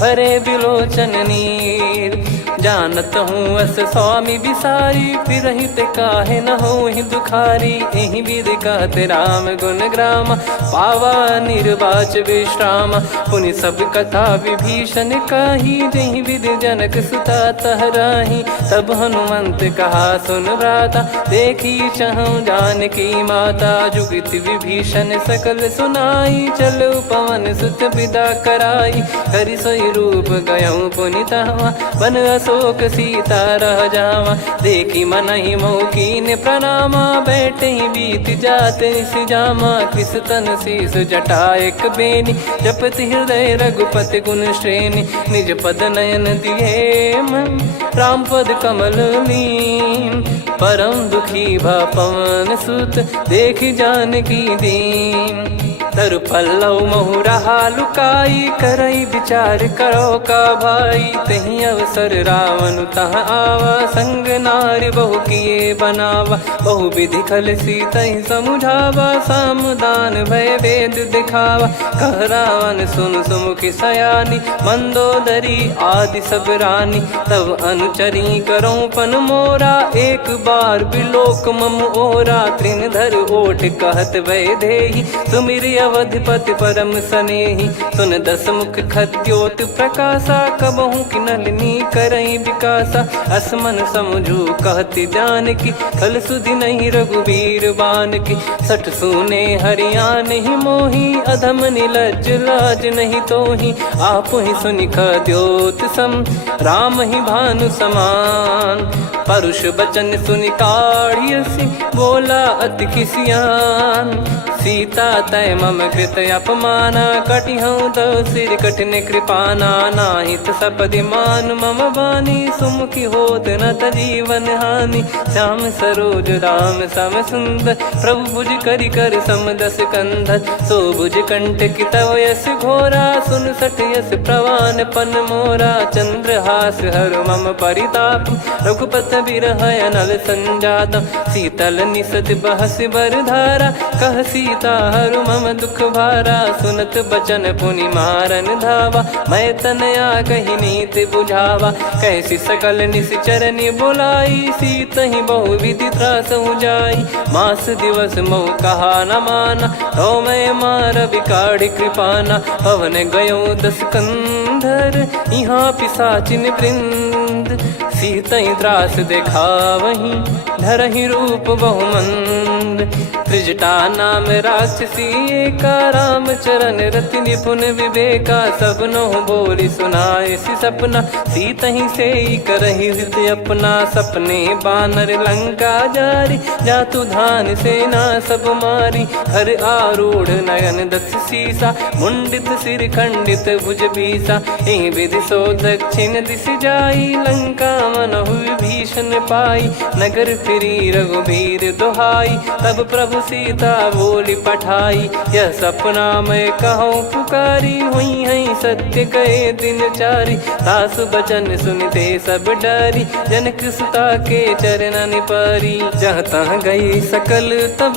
भरे बिलोचन नीर। जानत हूँ अस स्वामी बिसारी, फिरहि ते काहे न होहि दुखारी। एहि विधि कहत राम गुण ग्राम, पावा निर्वाच विश्राम। पुनि सब कथा विभीषण काही, जहि विधि जनक सुता तहराही। तब हनुमंत कहा सुन भ्राता, देखी चहु जानकी माता। जुगित विभीषण सकल सुनाई, चलो पवन सुत विदा कराई। करि सोई रूप गयऊँ पुनि तहवा, बन अशोक सीता रह जावा। देखी मनहि मौकीन प्रणामा, बैठे ही बीत जात निस जामा। कृस तन शीस जटा एक बेनी, जपति हृदय रघुपति गुण श्रेणी। निज पद नयन दिए मन, राम पद कमल लीन। परम दुखी भा पवन सुत, देखि जानकी दीन। तरु पल्लव महु रहा लुकाई, करई विचार करो का भाई। तहि अवसर रावण तहाँ आवा, संग नारी बहु किए बनावा। बहु विधि खल सीतहि समुझावा, सामदान भय वेद दिखावा। कह रावण सुन सुमुखि सयानी, मंदोदरी आदि सब रानी। तब अनुचरी करो पन मोरा, एक बार बिलोक मम ओरा। तृण धर ओठ कहत भय देहि, सुमिर अवधिपति परम सनेहि। सुन दस मुख खद्योत प्रकाशा, कबहु कि नलिनी करई विकासा। असमन समझू कहति जानकी, खल सुधि नहीं रघुबीर बानकी। सठ सुने हरिया नहीं मोही, अधम निलज लाज नहीं तोही। आप ही सुनि खद्योत सम, राम ही भानु समान। परुष बचन सुनि काढ़ियसि बोला अति खिसियान। सीता तय मम कृत अपमाना कटिहऊँ तो सिर कठिन कृपाना। नाहित सपदि मान मम बानी सुमुखी होत न जीवन हानि। श्याम सरोज राम सम सुंदर प्रभु भुज करि कर सम दस कंधर। सो भुज कंठ की तव यस घोरा सुन सठ यस प्रवान पन मोरा। चंद्रहास हर मम परिताप रघुपत बिरह अनल संजात। शीतल निसत बहस बर धारा कह सीता हरु मम दुख भारा। सुनत बचन पुनि मारन धावा मैं तनया कही नीति बुझावा। कैसी सकल निश्चरनि बुलाई सीतहि बहु विधि त्रास जाई। मास दिवस मोह कहा न माना तो मैं मार बिकाढ़ी कृपाना। पवन गयो दस कंधर यहाँ पिशाचिन वृंद। सीतहि त्रास देखावहीं धरहि रूप बहुमंद। त्रिजटा नाम राक्षसी एका राम चरण रति निपुण विवेका। सबनो बोली सुनाए सि सपना सीतहि से करहि हृत अपना। सपने बानर लंका जारी जातु धान सेना सब मारी। हर आरूढ़ नयन दस सीसा मुंडित सिर खंडित भुज बीसा। एहि विधि सो दक्षिण दिश जाई लंका मनहु भीषण पाई। नगर फिरी रघुबीर दोहाई तब प्रभु सीता बोली पठाई। यह सपना मैं कहूँ पुकारी हुई है सत्य कहे दिन चारी। सासु बचन सुनते सब डरी जनक सुता के चरण परी। जहाँ तहाँ गई सकल तब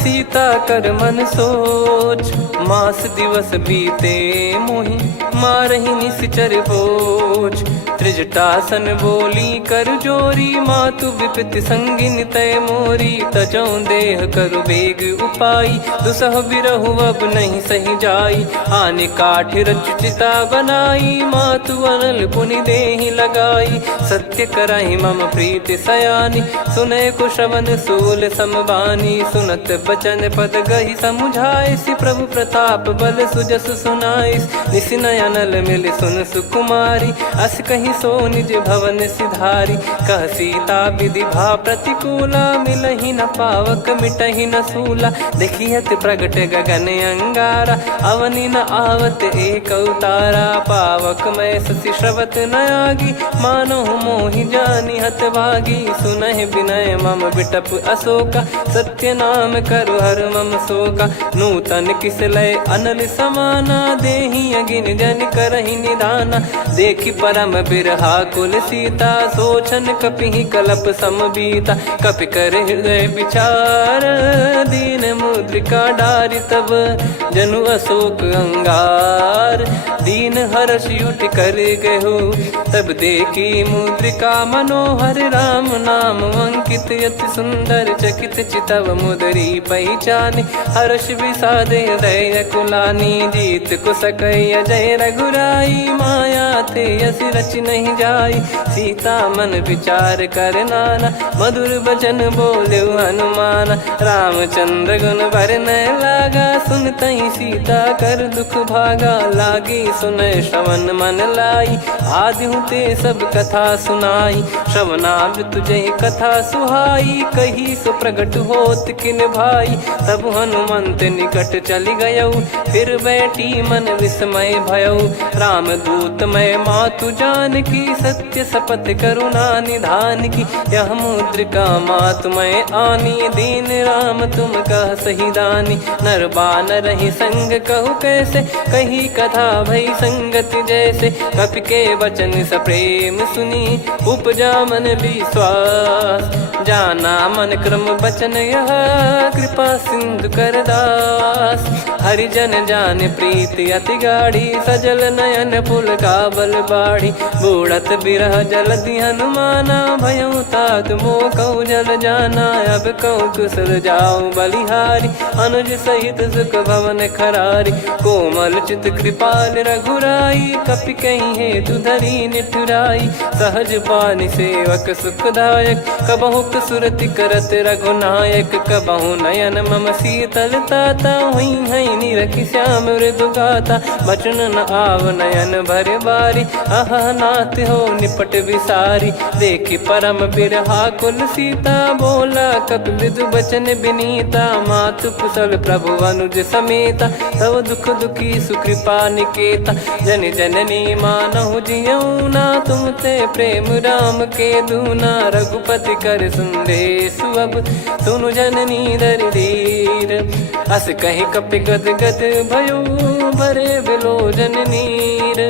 सीता कर मन सोच। मास दिवस बीते मोहि मारहि निश्चर बोझ। त्रिजटासन बोली कर जोरी मातु विपति संगिन तय मोरी। तजौ देह करु बेग उपाई दुसह बिरहु अब नहीं सही जाई। आने काठ रचिता बनाई मातु अनल पुनि देहि लगाई। सत्य कराई मम प्रीति सयानी सुने को श्रवण सूल समबानी। सुनत बचन पद गही समुझाए सि प्रभु प्रताप बल सुजस सुनाइस। निस नयनल मिल सुन सुकुमारी अस कही सो निज भवन सिधारी। कह सीता विधि भा प्रतिकूला मिलहि न पावक मिटहि न सूला। देखियत प्रगट गगन अंगारा अवनि न आवत एक उतारा। पावक मैं ससि श्रवत न आगी मानो मोहि जानि हत भागी। सुनहि विनय मम बिटप अशोका सत्य नाम करु हर मम शोका। नूतन किस लय अनल समाना देहि अगिन जन करहि निदाना। देखि परम बिरहा कुल सीता सोचन कपिहि कलप समबीता। कपि कर हृदय विचार दीन मुद्रिका डारि तब जनु अशोक अंगार। दीन हर्ष उठ कर गहु तब देखी मुद्रिका मनोहर। राम नाम अंकित यति सुंदर चकित चितव मुदरी पहचान। हर्ष विषाद हृदय कुलानी जीत को सकय जय रघुराई। माया थे यस रच नहीं जाई सीता मन विचार कर नाना। मधुर बचन बोले हनुमान रामचंद्र गुण भरने लागा। सुनतहि सीता कर दुख भागा लागी सुने श्रवण मन लाई। आदि ते सब कथा सुनाई श्रवणाब तुझे कथा सुहाई। कही सो प्रगट होत किन भाई तब हनुमंत निकट चली गयौ। फिर बैठी मन विस्मय भयौ राम दूत मैं मातु जान की। सत्य शपथ करुणा निधान की यह मुद्रिका मातु मैं आनी। दीन राम तुम कह सही दानी नर बानर ही संग कहु कैसे। कही कथा भई संगति जैसे कपि के वचन सप्रेम सुनी। उपजा मन विश्वास जाना मन क्रम बचन यह। कृपा सिंधु कर दास हरिजन जान प्रीति अति गाढ़ी। सजल नयन पुल का बल बाढ़ी बूढ़त बिरह जलधि हनुमाना। भयउ तात मोह कहु जल जाना अब कहु कुशल जाऊं बलिहारी। अनुज सहित सुख भवन खरारी कोमल चित कृपाल रघुराई। कपि कहीं हेतु धरी निठुराई सहज पानि सेवक सुखदायक। कबहु बहुत सुरति करत रघुनायक कबहु नयन मम शीतलता हुई है निरखि श्याम मृदु गाता बचन न आव नयन भर बारी आह नाथ हो निपट विसारी देखी परम बिरहा कुल सीता बोला कपि मृदु बचन बिनीता मातु कुशल प्रभु अनुज समेता तव दुख दुखी सुकृपा निकेता जन जननी मानहु जियऊ ना तुम ते प्रेम राम के दूना रघुपति कर संदेश अब सुनु जननी दर धीर अस कहीं कपि गद गद भयो भरे बिलोचन नीर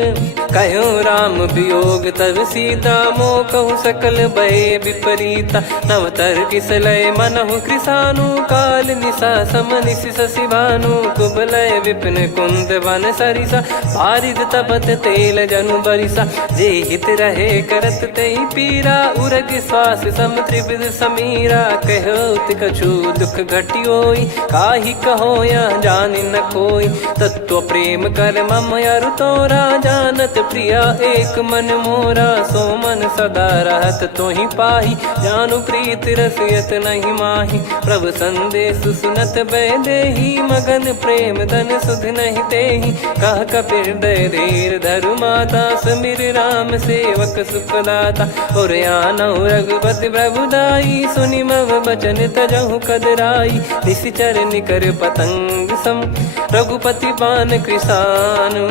कहो राम वियोग तब सीता मोह कहु सकल भय विपरीता नव तर किसलय मनहु कृसानु काल निशा सम निशि शशि भानु कुबलय विपिन कुंद वन सरिसा पारिद तपत तेल जनु बरिसा जे हित रहे करत ते पीरा उरग श्वास सम त्रिविध समीरा कहो कछु दुख घटियोई काहि कहो या जान न कोई तत्व प्रेम कर मम अरु तोरा जानत प्रिया एक मन मोरा सो मन सदा रहत तो ही पाही जानु प्रीत रसियत नहीं माही प्रभु संदेश सुनत बैदेही मगन प्रेम धन सुध नहीं तेही कह कपिर दय धीर धरु माता समीर राम सेवक सुखदाता और आनौ रघुपति प्रभुदाई सुनि मव बचन तजहु कदराई निशिचर निकर पतंग सम रघुपति पान कृसानु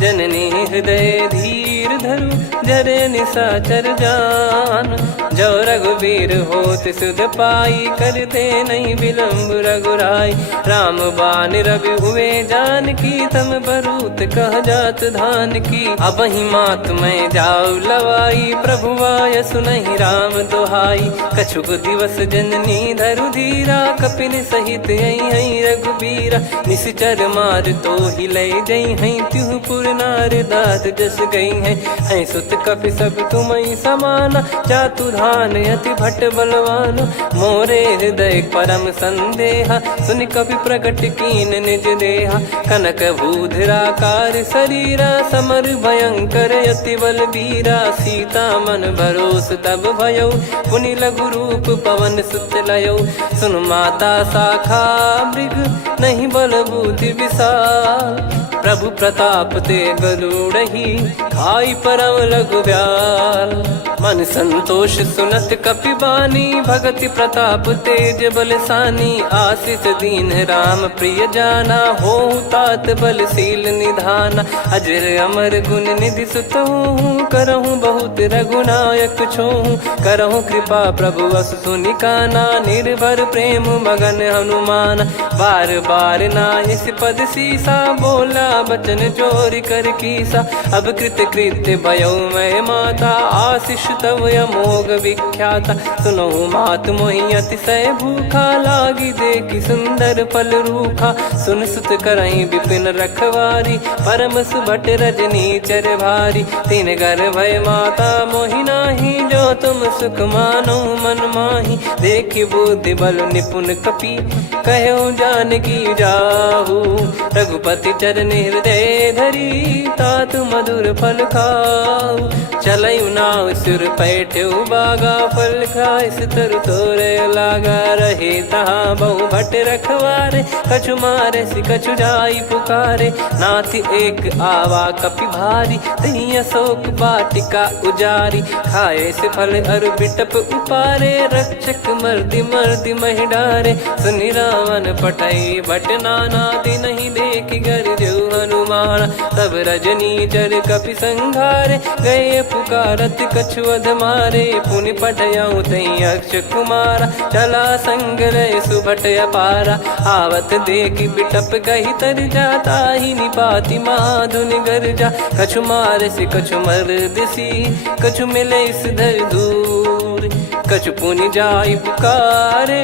जननी हृदय धीर धरु जरे निशाचर जान जो रघुवीर होत सुध पाई कर दे नहीं विलम्ब रघुराई राम बान रवि हुए जान की तम बरूत कह जात धान की अब ही मात में जाऊ लवाई प्रभु आय सुनहि राम दोहाई कछुक दिवस जननी धरु धीरा कपिन सहित आई रघुबीरा निश्चर मार तो ही ले जई हैं त्यू पुर नार दाद जस गई हैं सुत कपि सब तुम समाना चातु धान अति भट्ट बलवान मोरे हृदय परम संदेहा सुनि कपि प्रकट कीन निज देहा कनक भूधराकार शरीरा समर भयंकर अति बल बीरा सीता मन भरोस तब भयो पुनि लघु रूप पवन सुत लयो सुन माता शाखा मृग नहीं बल बुद्धि विशाल प्रभु प्रताप ते गरुड़ही खाई परम लघु ब्याल मन संतोष सुनत कपि बानी भगति प्रताप तेज बलसानी आशीष दीन राम प्रिय जाना हो तात बलशील निधाना अजर अमर गुण निधि सुतहु करहु बहुत रघुनायक छोहु करहु कृपा प्रभु अस सुनि काना निर्भर प्रेम मगन हनुमान बार बार नायस पद सीसा बोला बचन चोरी कर कीसा अब कृत कृत्य भयो मैं माता आशीष तव अमोघ विख्याता सुनहु मात मोहि अतिशय भूखा लागी देखी सुंदर फल रूखा सुन सुत करई विपिन रखवारी परम सुभट रजनी चर भारी तीन घर भय माता मोहि नाही जो तुम सुख मानो मन माही देखी बुद्धि बल निपुण कपि कहो जानकी जाहू रघुपति चरण हृदय धरी तात मधुर फल खाऊ चलऊ नाव सुर पैठ्यू बागा फल खाइस तरु तोरे लागा रहे तहाँ बहु भट रखवारे कछु मारे सि कछु जाई पुकारे नाथ एक आवा कपि भारी तही अशोक वाटिका उजारी खाए से फल अरु बिटप उपारे रक्षक मर्दि मर्दि महि डारे सुनि रावण पटई भट नाना दिन नहीं देख गर जो हनुमान तब रजनी चर कपि संघारे गए पुकारत कछु अध मारे पुनि पटयाऊ तई अक्ष कुमारा चला संग रहे सुभट अपारा आवत देखी बिटप कही तर जाता ही निपाति माधुन गर्जा कछु मारे से कछु मर दिसी कछु मिले इस धर दूर कछु पुनि जाई पुकारे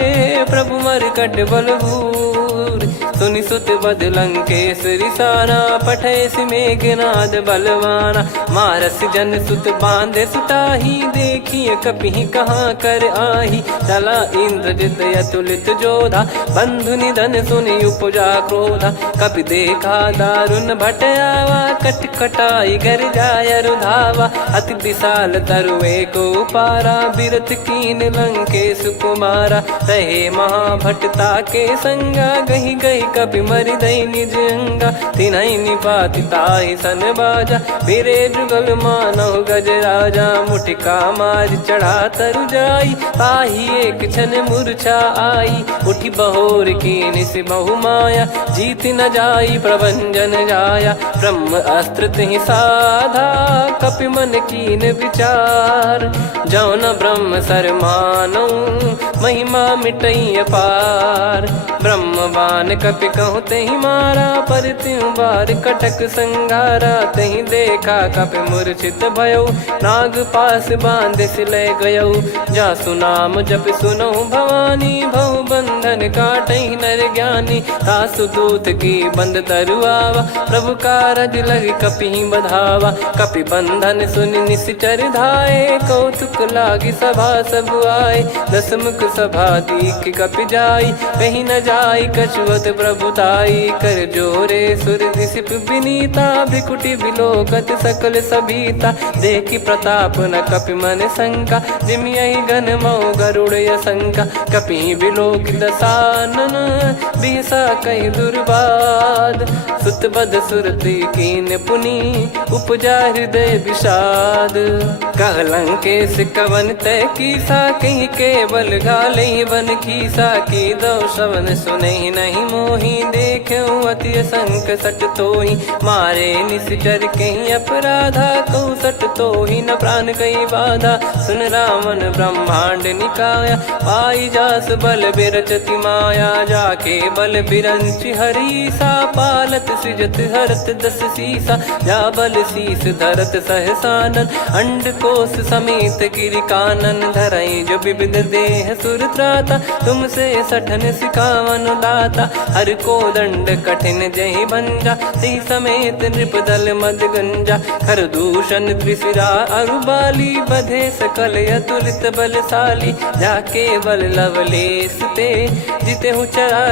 प्रभु मर कट बलभूर सुनि सुत बद लंकेश्वरी साना, पठैसि मेघनाद बलवाना। मारस जन सुत बांधे सुताही, देखिए कपि कहाँ कर आही। चला इंद्रजित अतुलित जोधा, बंधु निधन सुनि उपजा क्रोधा। कपि देखा दारुण भट आवा, कट कटाई घर जाय रुधावा। अति विशाल तरुए को पारा, बिरथ कीन लंकेश कुमारा। रहे महाभटता के संगा, गही गही कपि मरि दई निज अंगा। तिन्है निपाति ताहि सन बाजा, फिरे जुगल मानव गज राजा। मुटिका मार चढ़ा तरु जाई, ताहि एक क्षण मूर्छा आई। उठी बहोर कीन से बहु माया, जीत न जाई प्रभंजन जाया। ब्रह्म अस्त्र तिहि साधा, कपि मन कीन विचार। जौ न ब्रह्म सर मानौ, महिमा मिटई अपार। ब्रह्मवान कपि कहु तेहि मारा, पर त्यों बार कटक संगारा। तेहि देखा कपि मूर्छित भयउ, नाग पास बांध सिले गयउ। जासु नाम जप सुनौ भवानी, भव बंधन काटहि नर ज्ञानी। तासु दूत की बंद तरुआवा, प्रभु कारज लग कपि बधावा। कपि बंधन सुनि निश्चर धाये, कौतुक लागी सभा सब आए। दस मुख सभा दीख कपि जाई, कहीं न जाई कछुअत प्रभुताई। कर जोरे सुर दिसिप विनीता, भ्रिकुटि बिलोकत सकल सबीता। देखि प्रताप न कपि मन शंका, जिमियहि घन मऊ गरुड़ असंका। कपि बिलोक दसानन, बिहसा कहि दुर्बाद। सुत बद सुरति कीन पुनि, उपजा हृदय विषाद। कह लंकेश कवन तय कीसा, कहीं केवल घालई बन खीसा। की दो श्रवण सुनहि नहीं मोही, देखऊं अति संक सट तोहि। मारे निश्चर कहीं अपराधा, कहूँ सट तोहि न प्राण कहीं बाधा। सुन रावण ब्रह्मांड निकाया, पाई जास बल बिरचति माया। जाके बल बिरंचि हरीसा, पालत सृजत हरत दस सीसा। जा बल शीस धरत सहसानन, अंड कोश समेत गिरि कानन। धरई जो विविध देह सुर त्राता, तुमसे सठन सिखावन दाता। हर को दंड कठिन जहि भंजा, सी समेत नृप दल मद गंजा। खर दूषण त्रिशिरा अरुबाली, बधे सकल अतुलित बलशाली। जाके बल लवलेस ते, जिते हूँ चरा